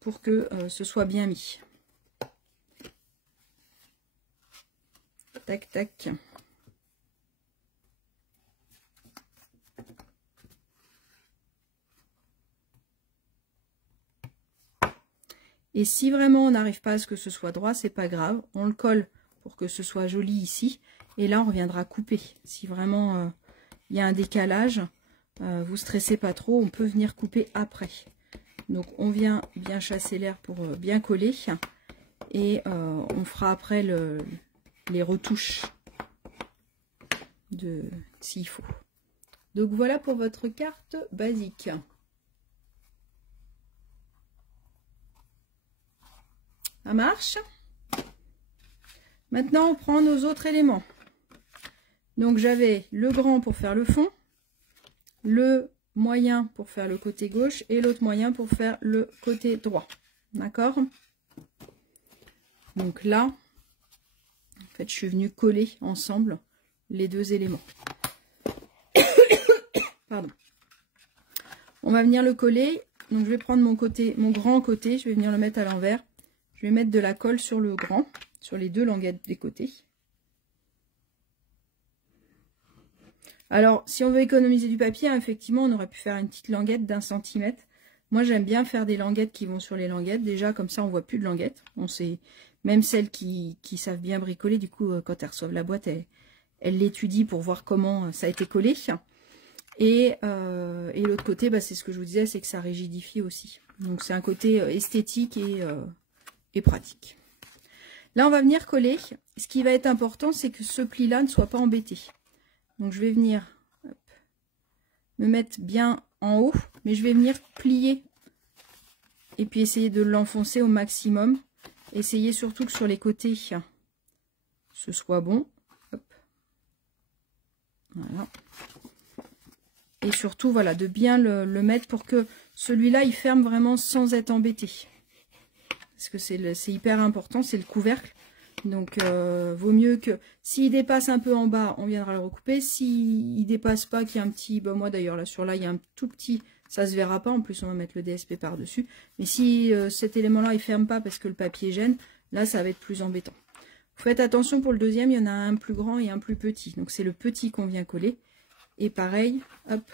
pour que ce soit bien mis. Tac, tac. Et si vraiment on n'arrive pas à ce que ce soit droit, c'est pas grave. On le colle pour que ce soit joli ici. Et là, on reviendra couper. Si vraiment il y a un décalage, vous stressez pas trop, on peut venir couper après. Donc on vient bien chasser l'air pour bien coller. Et on fera après les retouches s'il faut. Donc voilà pour votre carte basique. Ça marche. Maintenant, on prend nos autres éléments. Donc, j'avais le grand pour faire le fond, le moyen pour faire le côté gauche et l'autre moyen pour faire le côté droit. d'accord? Donc là, en fait, je suis venue coller ensemble les deux éléments. Pardon. On va venir le coller. Donc je vais prendre mon grand côté, je vais venir le mettre à l'envers. Je vais mettre de la colle sur le grand, sur les deux languettes des côtés. Alors, si on veut économiser du papier, hein, effectivement, on aurait pu faire une petite languette d'1 centimètre. Moi, j'aime bien faire des languettes qui vont sur les languettes. Déjà, comme ça, on voit plus de languettes. On sait, même celles qui savent bien bricoler, du coup, quand elles reçoivent la boîte, elles l'étudient pour voir comment ça a été collé. Et l'autre côté, bah, c'est ce que je vous disais, c'est que ça rigidifie aussi. Donc, c'est un côté esthétique et pratique. Là, on va venir coller. Ce qui va être important, c'est que ce pli-là ne soit pas embêté. Donc, je vais venir me mettre bien en haut, mais je vais venir plier et puis essayer de l'enfoncer au maximum. Essayez surtout que sur les côtés, ce soit bon. Hop. Voilà. Et surtout, voilà, de bien le mettre pour que celui-là, il ferme vraiment sans être embêté. Parce que c'est hyper important, c'est le couvercle. Donc, vaut mieux que s'il dépasse un peu en bas, on viendra le recouper. S'il ne dépasse pas, qu'il y a un petit... Bah, moi, d'ailleurs, là, sur là, il y a un tout petit... Ça se verra pas. En plus, on va mettre le DSP par-dessus. Mais si cet élément-là, il ferme pas parce que le papier gêne, là, ça va être plus embêtant. Faites attention pour le deuxième, il y en a un plus grand et un plus petit. Donc, c'est le petit qu'on vient coller. Et pareil, hop,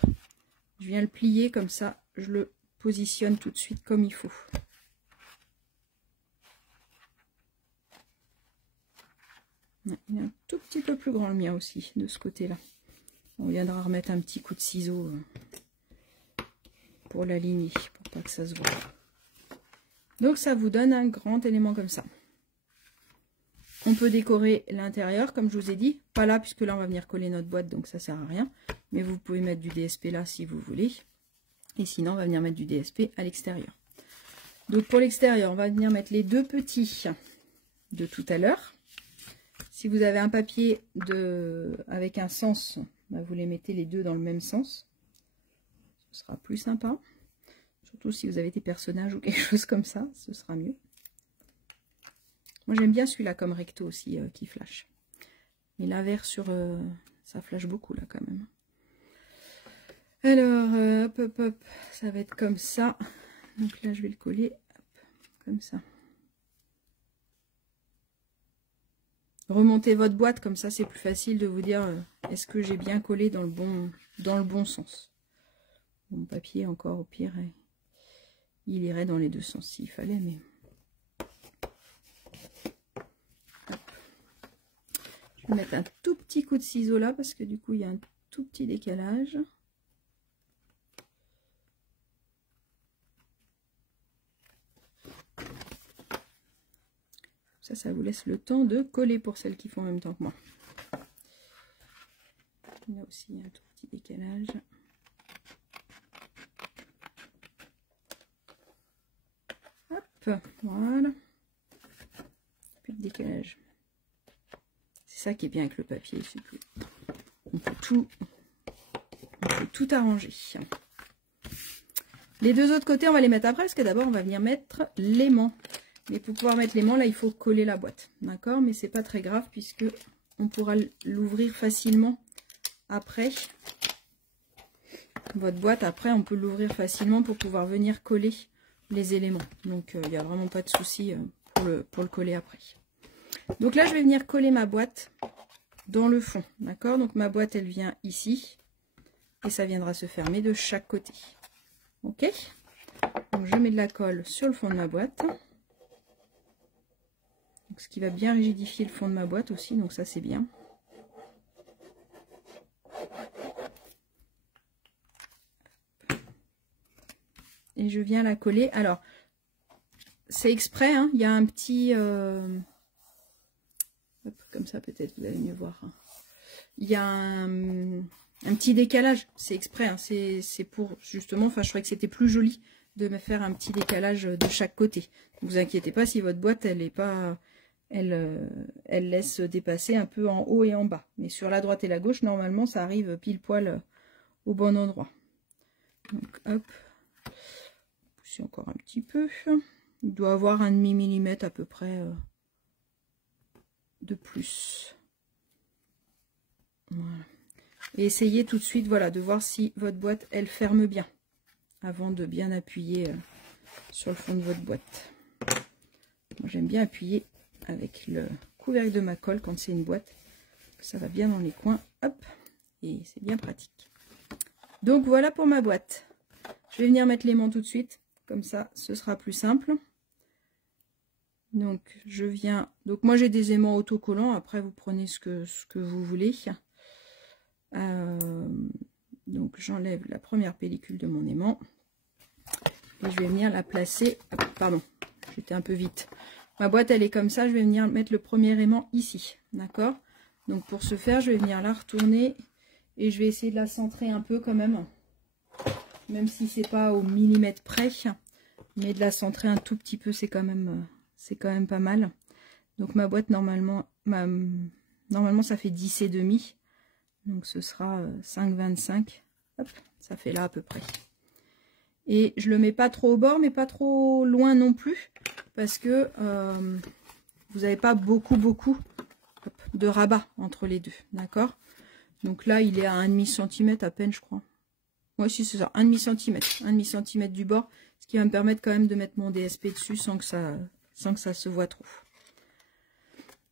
je viens le plier comme ça. Je le positionne tout de suite comme il faut. Il est un tout petit peu plus grand le mien aussi, de ce côté-là. On viendra remettre un petit coup de ciseau pour l'aligner, pour pas que ça se voie. Donc ça vous donne un grand élément comme ça. On peut décorer l'intérieur, comme je vous ai dit. Pas là, puisque là, on va venir coller notre boîte, donc ça sert à rien. Mais vous pouvez mettre du DSP là, si vous voulez. Et sinon, on va venir mettre du DSP à l'extérieur. Donc pour l'extérieur, on va venir mettre les deux petits de tout à l'heure. Si vous avez un papier avec un sens, bah vous les mettez les deux dans le même sens. Ce sera plus sympa. Surtout si vous avez des personnages ou quelque chose comme ça, ce sera mieux. Moi j'aime bien celui-là comme recto aussi qui flash. Mais l'inverse sur... ça flash beaucoup là quand même. Alors, hop, hop, hop, ça va être comme ça. Donc là je vais le coller hop, comme ça. Remontez votre boîte, comme ça c'est plus facile de vous dire est-ce que j'ai bien collé dans le bon sens. Mon papier encore au pire, il irait dans les deux sens s'il fallait, mais... Hop. Je vais mettre un tout petit coup de ciseau là, parce que du coup il y a un tout petit décalage. Ça vous laisse le temps de coller pour celles qui font en même temps que moi. Là aussi, il y a un tout petit décalage. Hop, voilà. Plus de décalage. C'est ça qui est bien avec le papier, c'est que on peut tout arranger. Les deux autres côtés, on va les mettre après, parce que d'abord, on va venir mettre l'aimant. Mais pour pouvoir mettre l'aimant, là, il faut coller la boîte. D'accord? Mais c'est pas très grave, puisque on pourra l'ouvrir facilement après. Votre boîte, après, on peut l'ouvrir facilement pour pouvoir venir coller les éléments. Donc, il n'y a vraiment pas de souci pour le coller après. Donc là, je vais venir coller ma boîte dans le fond. D'accord? Donc, ma boîte, elle vient ici. Et ça viendra se fermer de chaque côté. Ok? Donc, je mets de la colle sur le fond de ma boîte. Donc, ce qui va bien rigidifier le fond de ma boîte aussi, donc ça c'est bien. Et je viens la coller. Alors, c'est exprès, hein, il y a un petit... hop, comme ça peut-être vous allez mieux voir. Hein. Il y a un petit décalage, c'est exprès, hein, c'est pour justement, enfin je trouvais que c'était plus joli de me faire un petit décalage de chaque côté. Ne vous inquiétez pas si votre boîte elle est pas... Elle laisse dépasser un peu en haut et en bas. Mais sur la droite et la gauche, normalement, ça arrive pile poil au bon endroit. Donc, hop. Pousser encore un petit peu. Il doit avoir un demi-millimètre à peu près de plus. Voilà. Et essayez tout de suite, voilà, de voir si votre boîte, elle ferme bien. Avant de bien appuyer sur le fond de votre boîte. Moi, j'aime bien appuyer avec le couvercle de ma colle quand c'est une boîte. Ça va bien dans les coins. Hop. Et c'est bien pratique. Donc, voilà pour ma boîte. Je vais venir mettre l'aimant tout de suite. Comme ça, ce sera plus simple. Donc, je viens... Donc, moi, j'ai des aimants autocollants. Après, vous prenez ce que vous voulez. Donc, j'enlève la première pellicule de mon aimant. Et je vais venir la placer... Pardon, j'étais un peu vite. Ma boîte, elle est comme ça. Je vais venir mettre le premier aimant ici. D'accord? Donc, pour ce faire, je vais venir la retourner. Et je vais essayer de la centrer un peu quand même. Même si c'est pas au millimètre près. Mais de la centrer un tout petit peu, c'est quand même pas mal. Donc ma boîte, normalement ça fait 10 et demi. Donc ce sera 5,25. Hop, ça fait là à peu près. Et je le mets pas trop au bord, mais pas trop loin non plus. Parce que vous n'avez pas beaucoup de rabat entre les deux. D'accord? Donc là, il est à 1,5 cm à peine, je crois. Ouais, si c'est ça, 1,5 cm. 1,5 cm du bord. Ce qui va me permettre quand même de mettre mon DSP dessus sans que ça se voit trop.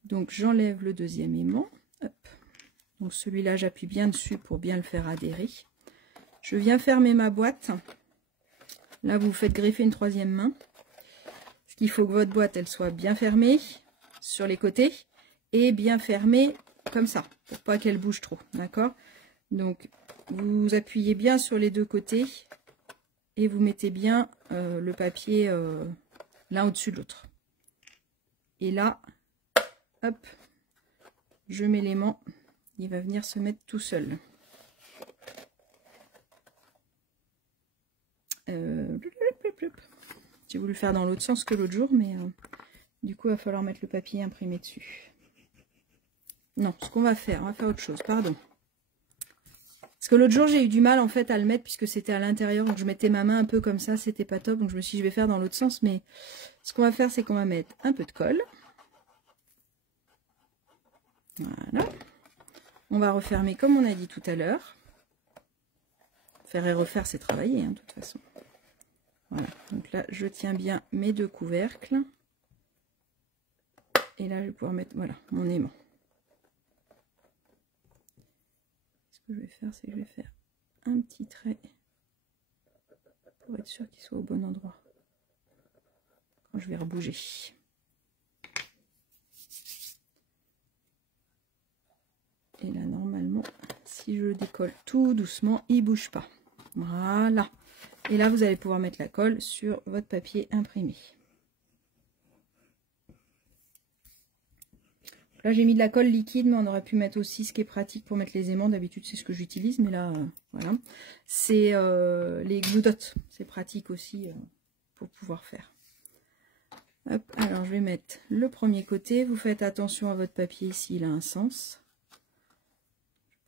Donc j'enlève le deuxième aimant. Hop. Donc celui-là, j'appuie bien dessus pour bien le faire adhérer. Je viens fermer ma boîte. Là, vous faites greffer une troisième main. Ce qu'il faut que votre boîte, elle soit bien fermée sur les côtés et bien fermée comme ça, pour pas qu'elle bouge trop. D'accord? Donc, vous appuyez bien sur les deux côtés et vous mettez bien le papier l'un au-dessus de l'autre. Et là, hop, je mets l'aimant. Il va venir se mettre tout seul. J'ai voulu faire dans l'autre sens que l'autre jour, mais du coup, il va falloir mettre le papier imprimé dessus. Non, ce qu'on va faire, on va faire autre chose, pardon. Parce que l'autre jour, j'ai eu du mal en fait à le mettre puisque c'était à l'intérieur. Donc je mettais ma main un peu comme ça, c'était pas top. Donc je me suis dit, je vais faire dans l'autre sens. Mais ce qu'on va faire, c'est qu'on va mettre un peu de colle. Voilà. On va refermer comme on a dit tout à l'heure. Faire et refaire, c'est travailler, hein, de toute façon. Voilà. Donc là, je tiens bien mes deux couvercles. Et là, je vais pouvoir mettre, voilà, mon aimant. Ce que je vais faire, c'est que je vais faire un petit trait pour être sûr qu'il soit au bon endroit quand je vais rebouger. Et là, normalement, si je le décolle tout doucement, il ne bouge pas. Voilà. Et là, vous allez pouvoir mettre la colle sur votre papier imprimé. Là, j'ai mis de la colle liquide, mais on aurait pu mettre aussi ce qui est pratique pour mettre les aimants. D'habitude, c'est ce que j'utilise, mais là, voilà. C'est les glue dots. C'est pratique aussi pour pouvoir faire. Hop, alors, je vais mettre le premier côté. Vous faites attention à votre papier s'il a un sens.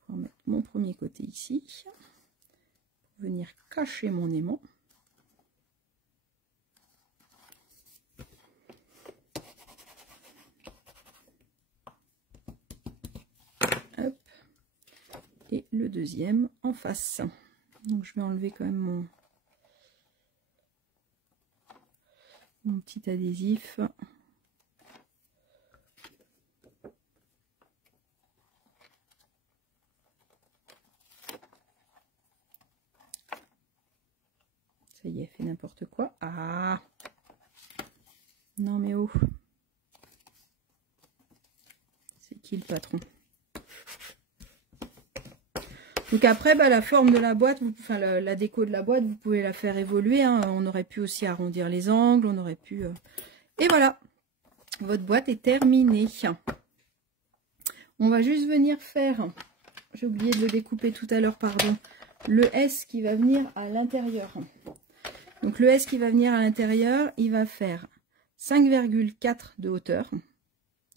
Je vais mettre mon premier côté ici. Pour venir cacher mon aimant. Hop. Et le deuxième en face. Donc je vais enlever quand même mon petit adhésif. Ça y est, fait n'importe quoi. Ah! Non mais oh! C'est qui le patron? Donc après, bah, la forme de la boîte, enfin la déco de la boîte, vous pouvez la faire évoluer. Hein. On aurait pu aussi arrondir les angles, on aurait pu... Et voilà, votre boîte est terminée. On va juste venir faire, j'ai oublié de le découper tout à l'heure, pardon, le S qui va venir à l'intérieur. Donc le S qui va venir à l'intérieur, il va faire 5,4 de hauteur.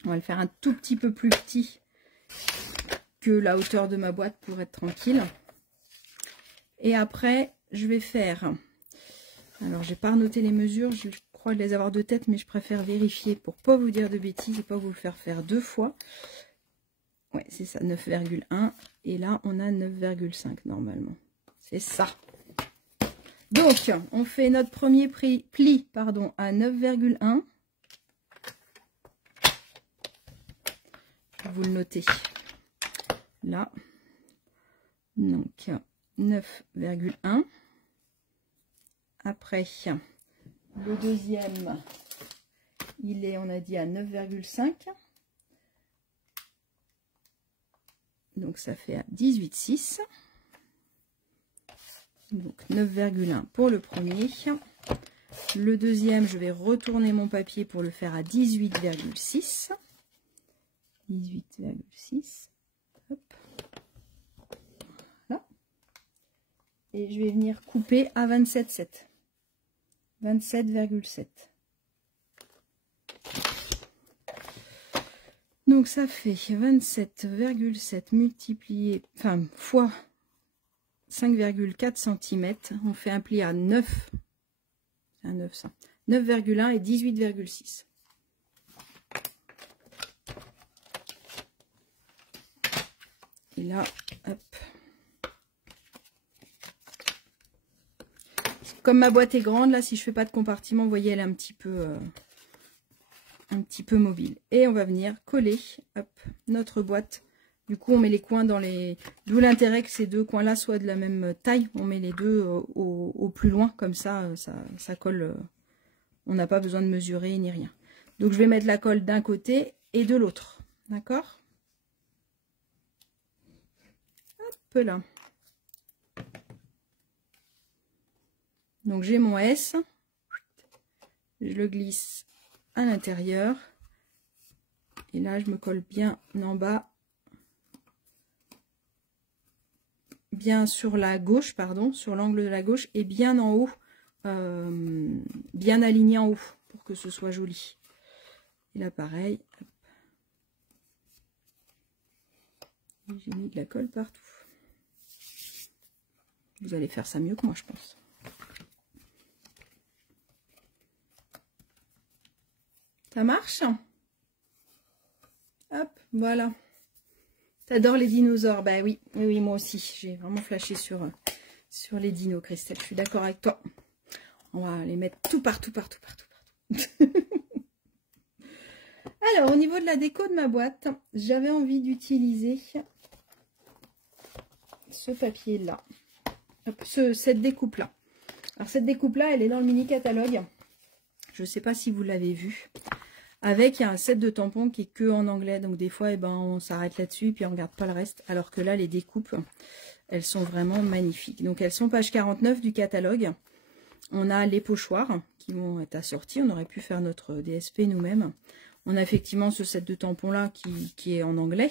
On va le faire un tout petit peu plus petit que la hauteur de ma boîte pour être tranquille. Et après, je vais faire... Alors, j'ai pas noté les mesures. Je crois les avoir de tête, mais je préfère vérifier pour pas vous dire de bêtises et pas vous le faire deux fois. Ouais, c'est ça, 9,1. Et là, on a 9,5 normalement. C'est ça. Donc, on fait notre premier pli pardon, à 9,1. Vous le notez là. Donc, 9,1. Après, le deuxième, il est, on a dit, à 9,5. Donc, ça fait à 18,6. Donc, 9,1 pour le premier. Le deuxième, je vais retourner mon papier pour le faire à 18,6. 18,6. Hop. Voilà. Et je vais venir couper à 27,7. 27,7. Donc ça fait 27,7 multiplié, enfin fois 5,4 cm. On fait un pli à 9. À 9 ça. 9,1 et 18,6. Et là, hop. Comme ma boîte est grande, là, si je fais pas de compartiment, vous voyez, elle est un petit peu mobile. Et on va venir coller, hop, notre boîte. Du coup, on met les coins dans les... D'où l'intérêt que ces deux coins-là soient de la même taille. On met les deux au plus loin, comme ça, ça colle. On n'a pas besoin de mesurer ni rien. Donc, je vais mettre la colle d'un côté et de l'autre. D'accord? Hop là. Donc j'ai mon S, je le glisse à l'intérieur et là je me colle bien en bas, bien sur la gauche, pardon, sur l'angle de la gauche et bien en haut, bien aligné en haut pour que ce soit joli. Et là pareil, j'ai mis de la colle partout. Vous allez faire ça mieux que moi, je pense. Ça marche? Hop, voilà. T'adores les dinosaures? Bah oui, oui, moi aussi. J'ai vraiment flashé sur les dinos, Christelle. Je suis d'accord avec toi. On va les mettre tout partout, partout, partout, partout. Alors, au niveau de la déco de ma boîte, j'avais envie d'utiliser ce papier-là. Cette découpe-là. Alors, cette découpe-là, elle est dans le mini catalogue. Je ne sais pas si vous l'avez vu. Avec un set de tampons qui est que en anglais. Donc des fois, eh ben, on s'arrête là-dessus et puis on ne regarde pas le reste. Alors que là, les découpes, elles sont vraiment magnifiques. Donc elles sont page 49 du catalogue. On a les pochoirs qui vont être assortis. On aurait pu faire notre DSP nous-mêmes. On a effectivement ce set de tampons-là qui est en anglais.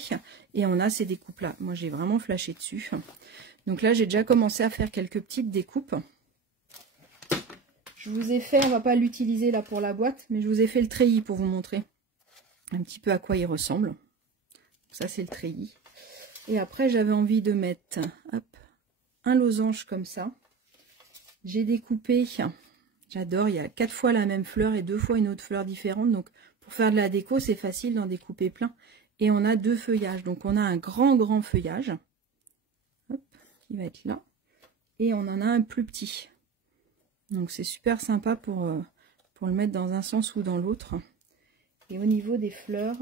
Et on a ces découpes-là. Moi, j'ai vraiment flashé dessus. Donc là, j'ai déjà commencé à faire quelques petites découpes. Je vous ai fait, on va pas l'utiliser là pour la boîte, mais je vous ai fait le treillis pour vous montrer un petit peu à quoi il ressemble. Ça, c'est le treillis. Et après, j'avais envie de mettre hop, un losange comme ça. J'ai découpé, j'adore, il y a 4 fois la même fleur et 2 fois une autre fleur différente. Donc, pour faire de la déco, c'est facile d'en découper plein. Et on a 2 feuillages. Donc, on a un grand feuillage hop, qui va être là. Et on en a un plus petit. Donc c'est super sympa pour le mettre dans un sens ou dans l'autre. Et au niveau des fleurs,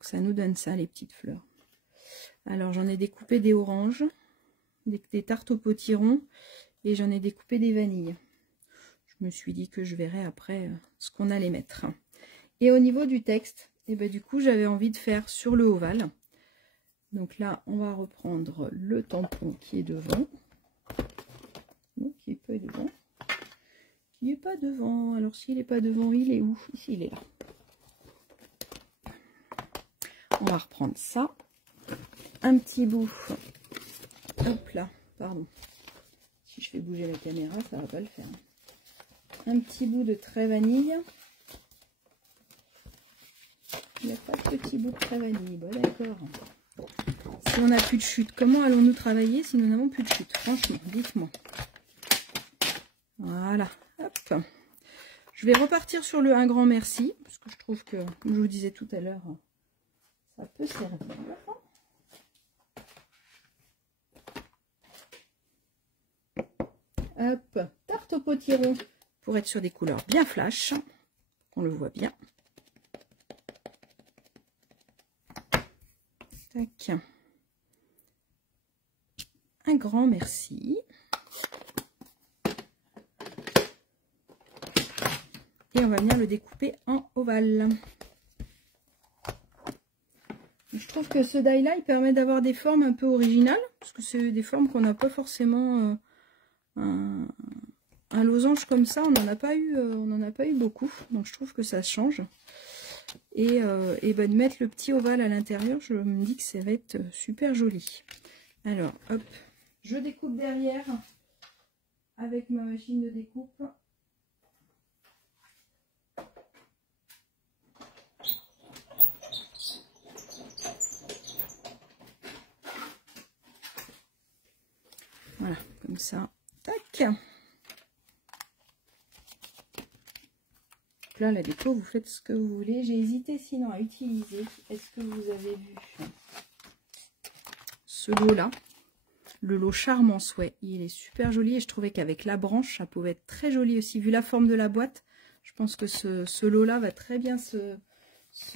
ça nous donne ça, les petites fleurs. Alors j'en ai découpé des oranges, des tartes au potiron, et j'en ai découpé des vanilles. Je me suis dit que je verrais après ce qu'on allait mettre. Et au niveau du texte, et ben du coup j'avais envie de faire sur le ovale. Donc là on va reprendre le tampon qui est devant. Qui n'est pas devant. Qui n'est pas devant. Alors s'il n'est pas devant, il est où? Ici, il est là. On va reprendre ça. Un petit bout. Hop là. Pardon. Si je fais bouger la caméra, ça ne va pas le faire. Un petit bout de trait vanille. Il n'y a pas de petit bout de trait vanille. Bon, d'accord. Si on n'a plus de chute, comment allons-nous travailler si nous n'avons plus de chute? Franchement, dites-moi. Voilà, hop. Je vais repartir sur le un grand merci, parce que je trouve que, comme je vous disais tout à l'heure, ça peut servir. Hop, tarte au potiron pour être sur des couleurs bien flash, qu'on le voit bien. Tac. Un grand merci. Et on va venir le découper en ovale. Je trouve que ce die-là, il permet d'avoir des formes un peu originales, parce que c'est des formes qu'on n'a pas forcément... un losange comme ça, on n'en a pas eu beaucoup, donc je trouve que ça change. Et ben, de mettre le petit ovale à l'intérieur, je me dis que ça va être super joli. Alors, hop, je découpe derrière avec ma machine de découpe. Voilà, comme ça. Tac. Là, la déco, vous faites ce que vous voulez. J'ai hésité sinon à utiliser. Est-ce que vous avez vu ce lot-là? Le lot Charmant Souhait. Il est super joli et je trouvais qu'avec la branche, ça pouvait être très joli aussi. Vu la forme de la boîte, je pense que ce lot-là va très bien se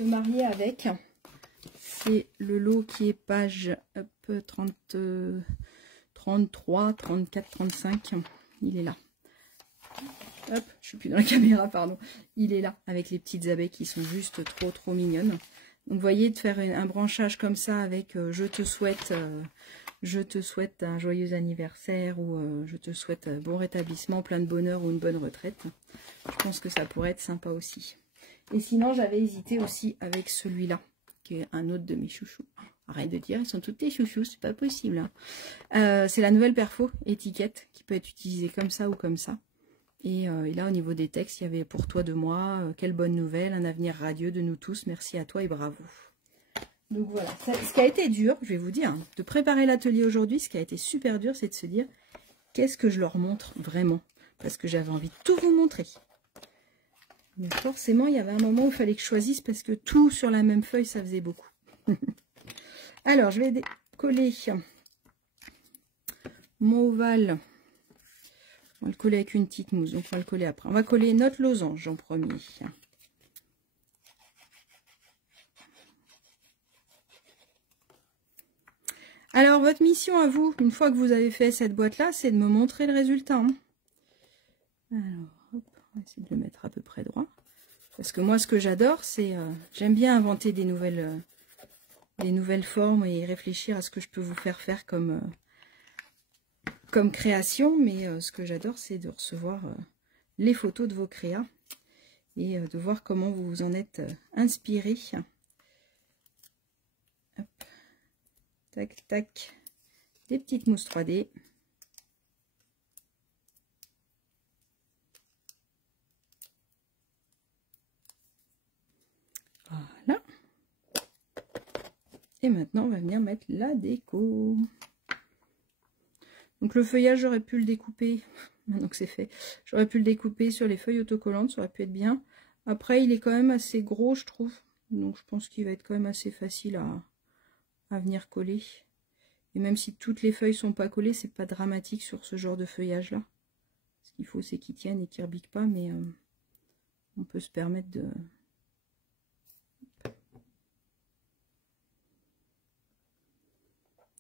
marier avec. C'est le lot qui est page hop, 30, 33, 34, 35. Il est là. Hop, je suis plus dans la caméra, pardon. Il est là, avec les petites abeilles qui sont juste trop mignonnes. Donc, vous voyez, de faire un branchage comme ça avec je te souhaite un joyeux anniversaire ou je te souhaite un bon rétablissement, plein de bonheur ou une bonne retraite. Je pense que ça pourrait être sympa aussi. Et sinon, j'avais hésité aussi avec celui-là, qui est un autre de mes chouchous. Arrête de dire, ils sont toutes tes chouchous, c'est pas possible. Hein. C'est la nouvelle perfo étiquette qui peut être utilisée comme ça ou comme ça. Et là, au niveau des textes, il y avait pour toi de moi, quelle bonne nouvelle, un avenir radieux de nous tous, merci à toi et bravo. Donc voilà, ce qui a été dur, je vais vous dire, de préparer l'atelier aujourd'hui, ce qui a été super dur, c'est de se dire, qu'est-ce que je leur montre vraiment? Parce que j'avais envie de tout vous montrer. Mais forcément, il y avait un moment où il fallait que je choisisse, parce que tout sur la même feuille, ça faisait beaucoup. Alors, je vais coller mon ovale. On va le coller avec une petite mousse, donc on va le coller après. On va coller notre losange en premier. Alors, votre mission à vous, une fois que vous avez fait cette boîte-là, c'est de me montrer le résultat. Hein. Alors, hop, on va essayer de le mettre à peu près droit. Parce que moi, ce que j'adore, c'est... j'aime bien inventer des nouvelles formes et réfléchir à ce que je peux vous faire comme création. Mais ce que j'adore, c'est de recevoir les photos de vos créas et de voir comment vous vous en êtes inspiré. Hop. Tac, tac. Des petites mousses 3D. Voilà. Et maintenant, on va venir mettre la déco. Donc le feuillage, j'aurais pu le découper. Maintenant que c'est fait, j'aurais pu le découper sur les feuilles autocollantes. Ça aurait pu être bien. Après, il est quand même assez gros, je trouve. Donc je pense qu'il va être quand même assez facile à venir coller. Et même si toutes les feuilles sont pas collées, c'est pas dramatique sur ce genre de feuillage là. Ce qu'il faut, c'est qu'ils tiennent et qu'ils rebiquent pas, mais on peut se permettre de...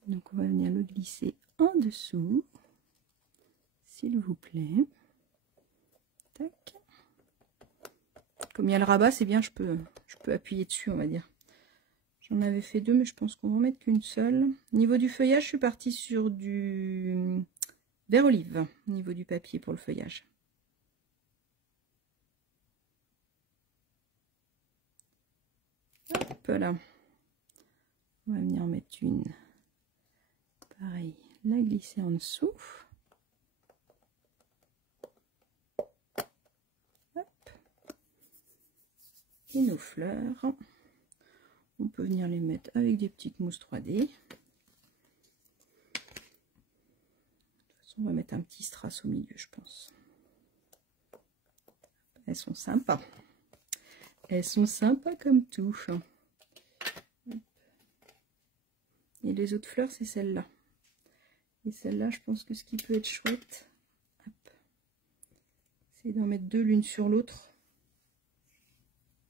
Donc on va venir le glisser en dessous, s'il vous plaît. Tac. Comme il y a le rabat, c'est bien, je peux appuyer dessus, on va dire. J'en avais fait deux, mais je pense qu'on va en mettre qu'une seule. Au niveau du feuillage, je suis partie sur du vert olive, au niveau du papier pour le feuillage. Hop là. On va venir en mettre une. Pareil, la glisser en dessous. Hop. Et nos fleurs. On peut venir les mettre avec des petites mousses 3D. De toute façon, on va mettre un petit strass au milieu, je pense. Elles sont sympas. Elles sont sympas comme tout. Et les autres fleurs, c'est celle-là. Et celle-là, je pense que ce qui peut être chouette, c'est d'en mettre deux l'une sur l'autre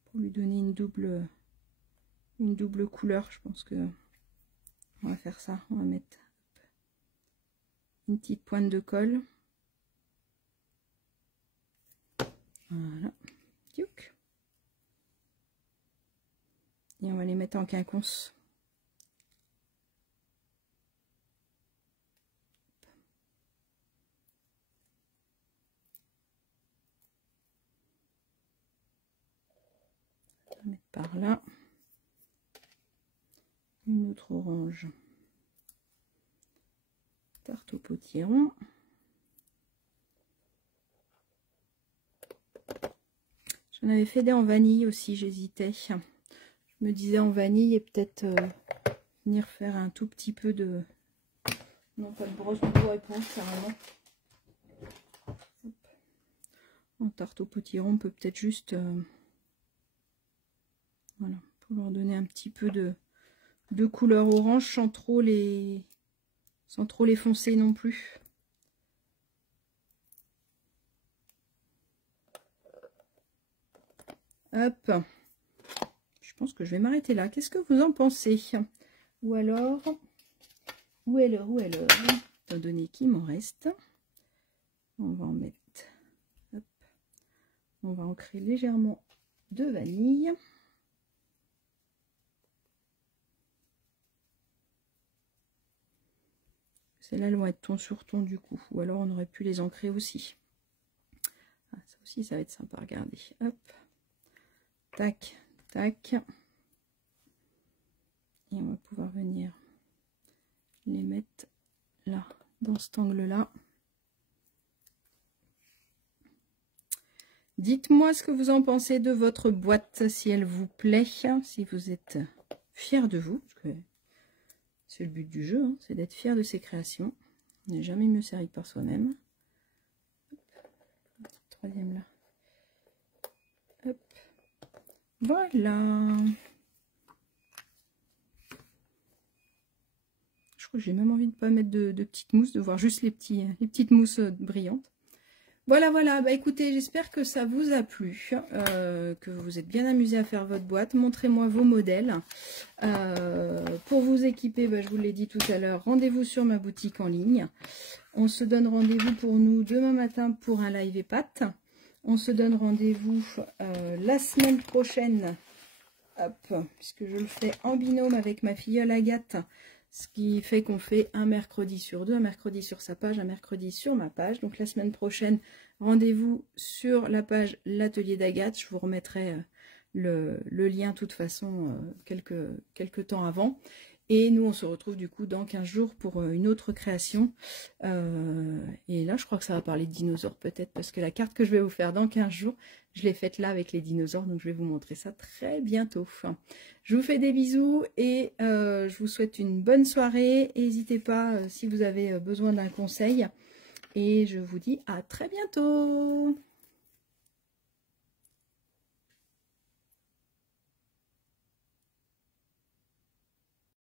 pour lui donner une double couleur. Je pense que on va faire ça. On va mettre une petite pointe de colle. Voilà. Et on va les mettre en quinconce. On va mettre par là. Une autre orange. Tarte au potiron. J'en avais fait des en vanille aussi, j'hésitais. Je me disais en vanille et peut-être venir faire un tout petit peu de... Non, pas de brosse pour éponge, carrément. Hop. En tarte au potiron, on peut peut-être juste... voilà, pour leur donner un petit peu de couleur orange sans trop les foncer non plus. Hop, je pense que je vais m'arrêter là. Qu'est-ce que vous en pensez? Ou alors, où est l'heure? Étant donné qu'il m'en reste, on va en mettre, hop, on va ancrer légèrement de vanille. Celles-là, elles vont être ton sur ton du coup. Ou alors, on aurait pu les ancrer aussi. Ah, ça aussi, ça va être sympa. Regardez. Hop. Tac, tac. Et on va pouvoir venir les mettre là, dans cet angle-là. Dites-moi ce que vous en pensez de votre boîte, si elle vous plaît, si vous êtes fiers de vous. Parce que c'est le but du jeu, hein, c'est d'être fier de ses créations. On n'est jamais mieux servi que par soi-même. Troisième là. Hop. Voilà. Je crois que j'ai même envie de ne pas mettre de petites mousses, de voir juste les petites mousses brillantes. Voilà, voilà. Bah écoutez, j'espère que ça vous a plu, que vous êtes bien amusé à faire votre boîte. Montrez-moi vos modèles. Pour vous équiper, bah, je vous l'ai dit tout à l'heure, rendez-vous sur ma boutique en ligne. On se donne rendez-vous pour nous demain matin pour un live EPAT. On se donne rendez-vous la semaine prochaine, hop, puisque je le fais en binôme avec ma filleule Agathe, ce qui fait qu'on fait un mercredi sur deux, un mercredi sur sa page, un mercredi sur ma page. Donc la semaine prochaine, rendez-vous sur la page l'atelier d'Agathe. Je vous remettrai le lien de toute façon quelques temps avant. Et nous, on se retrouve du coup dans 15 jours pour une autre création. Et là, je crois que ça va parler de dinosaures peut-être, parce que la carte que je vais vous faire dans 15 jours, je l'ai faite là avec les dinosaures. Donc, je vais vous montrer ça très bientôt. Je vous fais des bisous et je vous souhaite une bonne soirée. N'hésitez pas si vous avez besoin d'un conseil. Et je vous dis à très bientôt.